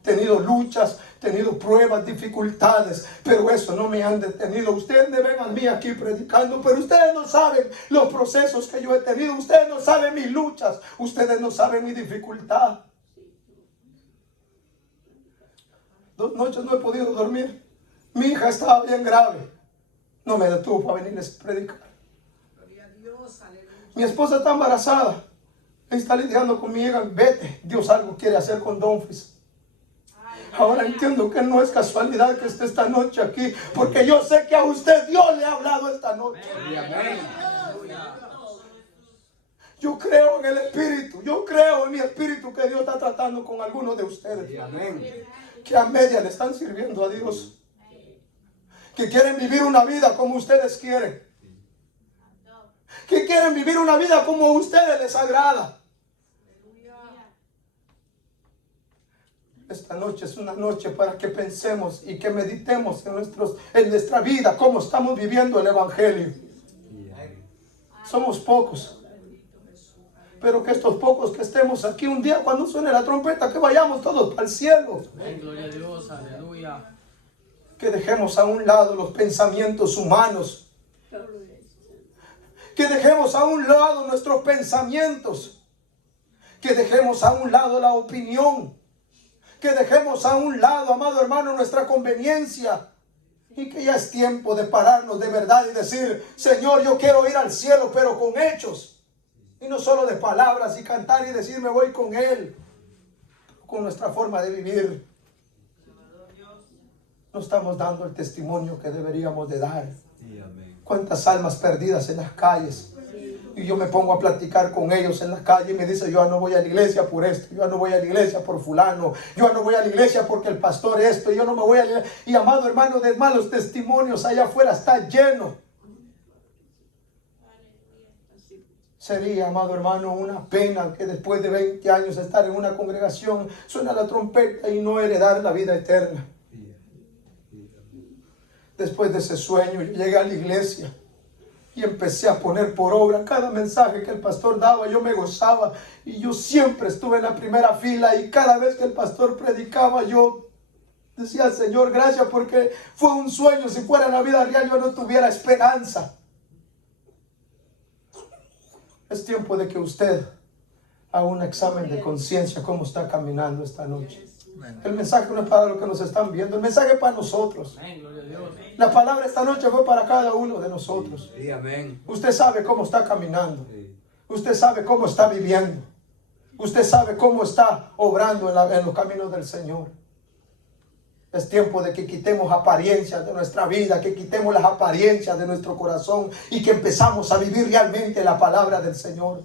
He tenido luchas, he tenido pruebas, dificultades, pero eso no me han detenido. Ustedes me ven a mí aquí predicando, pero ustedes no saben los procesos que yo he tenido. Ustedes no saben mis luchas, ustedes no saben mi dificultad. 2 noches no he podido dormir. Mi hija estaba bien grave. No me detuvo para venirles a predicar. Mi esposa está embarazada. Está lidiando con mi hija. Vete, Dios algo quiere hacer con Dumfries. Ahora entiendo que no es casualidad que esté esta noche aquí, porque yo sé que a usted Dios le ha hablado esta noche. Yo creo en el Espíritu, yo creo en mi Espíritu que Dios está tratando con algunos de ustedes. Que a media le están sirviendo a Dios. Que quieren vivir una vida como ustedes quieren. Que quieren vivir una vida como a ustedes les agrada. Esta noche es una noche para que pensemos y que meditemos en nuestra vida, cómo estamos viviendo el Evangelio. Somos pocos, pero que estos pocos que estemos aquí un día cuando suene la trompeta, que vayamos todos al cielo. Gloria a Dios, aleluya. Que dejemos a un lado los pensamientos humanos. Que dejemos a un lado nuestros pensamientos. Que dejemos a un lado la opinión. Que dejemos a un lado, amado hermano, nuestra conveniencia. Y que ya es tiempo de pararnos de verdad y decir: Señor, yo quiero ir al cielo, pero con hechos. Y no solo de palabras y cantar y decir me voy con Él. Con nuestra forma de vivir. No estamos dando el testimonio que deberíamos de dar. Cuántas almas perdidas en las calles. Y yo me pongo a platicar con ellos en la calle y me dice: yo no voy a la iglesia por esto, yo no voy a la iglesia por fulano, yo no voy a la iglesia porque el pastor esto, yo no me voy a la iglesia. Y amado hermano, de malos testimonios allá afuera está lleno. Sería, amado hermano, una pena que después de 20 años estar en una congregación suena la trompeta y no heredar la vida eterna. Después de ese sueño yo llegué a la iglesia y empecé a poner por obra cada mensaje que el pastor daba. Yo me gozaba y yo siempre estuve en la primera fila y cada vez que el pastor predicaba yo decía: Señor, gracias, porque fue un sueño. Si fuera en la vida real yo no tuviera esperanza. Es tiempo de que usted haga un examen de conciencia cómo está caminando esta noche. El mensaje no es para los que nos están viendo, el mensaje es para nosotros. La palabra esta noche fue para cada uno de nosotros. Usted sabe cómo está caminando. Usted sabe cómo está viviendo. Usted sabe cómo está obrando en los caminos del Señor. Es tiempo de que quitemos apariencias de nuestra vida, que quitemos las apariencias de nuestro corazón y que empezamos a vivir realmente la palabra del Señor.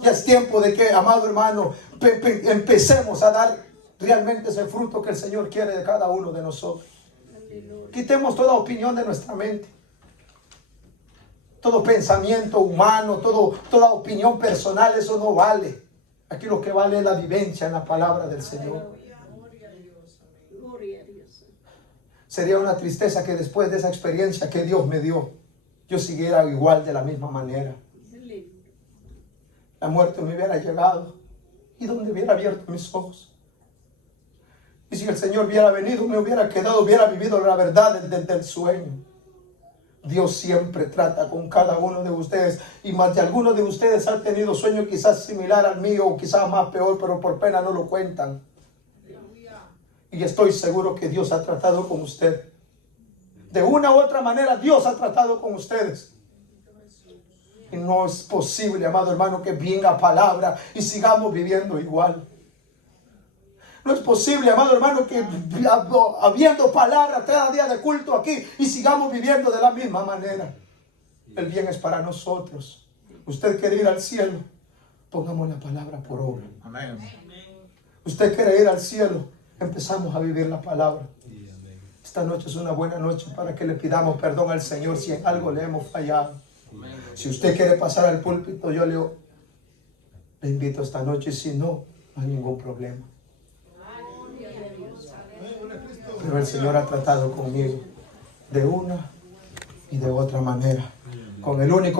Ya es tiempo de que, amado hermano, empecemos a dar realmente ese fruto que el Señor quiere de cada uno de nosotros. Quitemos toda opinión de nuestra mente. Todo pensamiento humano, toda opinión personal, eso no vale. Aquí lo que vale es la vivencia en la palabra del Señor. Sería una tristeza que después de esa experiencia que Dios me dio, yo siguiera igual de la misma manera. La muerte me hubiera llegado y donde hubiera abierto mis ojos. Y si el Señor hubiera venido, me hubiera quedado, hubiera vivido la verdad del sueño. Dios siempre trata con cada uno de ustedes, y más de algunos de ustedes han tenido sueños quizás similar al mío o quizás más peor, pero por pena no lo cuentan. Y estoy seguro que Dios ha tratado con usted. De una u otra manera Dios ha tratado con ustedes. Y no es posible, amado hermano, que venga palabra y sigamos viviendo igual. No es posible, amado hermano, que habiendo palabra cada día de culto aquí y sigamos viviendo de la misma manera. El bien es para nosotros. Usted quiere ir al cielo, pongamos la palabra por obra. Amén. Usted quiere ir al cielo, empezamos a vivir la palabra. Esta noche es una buena noche para que le pidamos perdón al Señor si en algo le hemos fallado. Si usted quiere pasar al púlpito, yo le invito esta noche. Si no, no hay ningún problema. Pero el Señor ha tratado conmigo de una y de otra manera. Con el único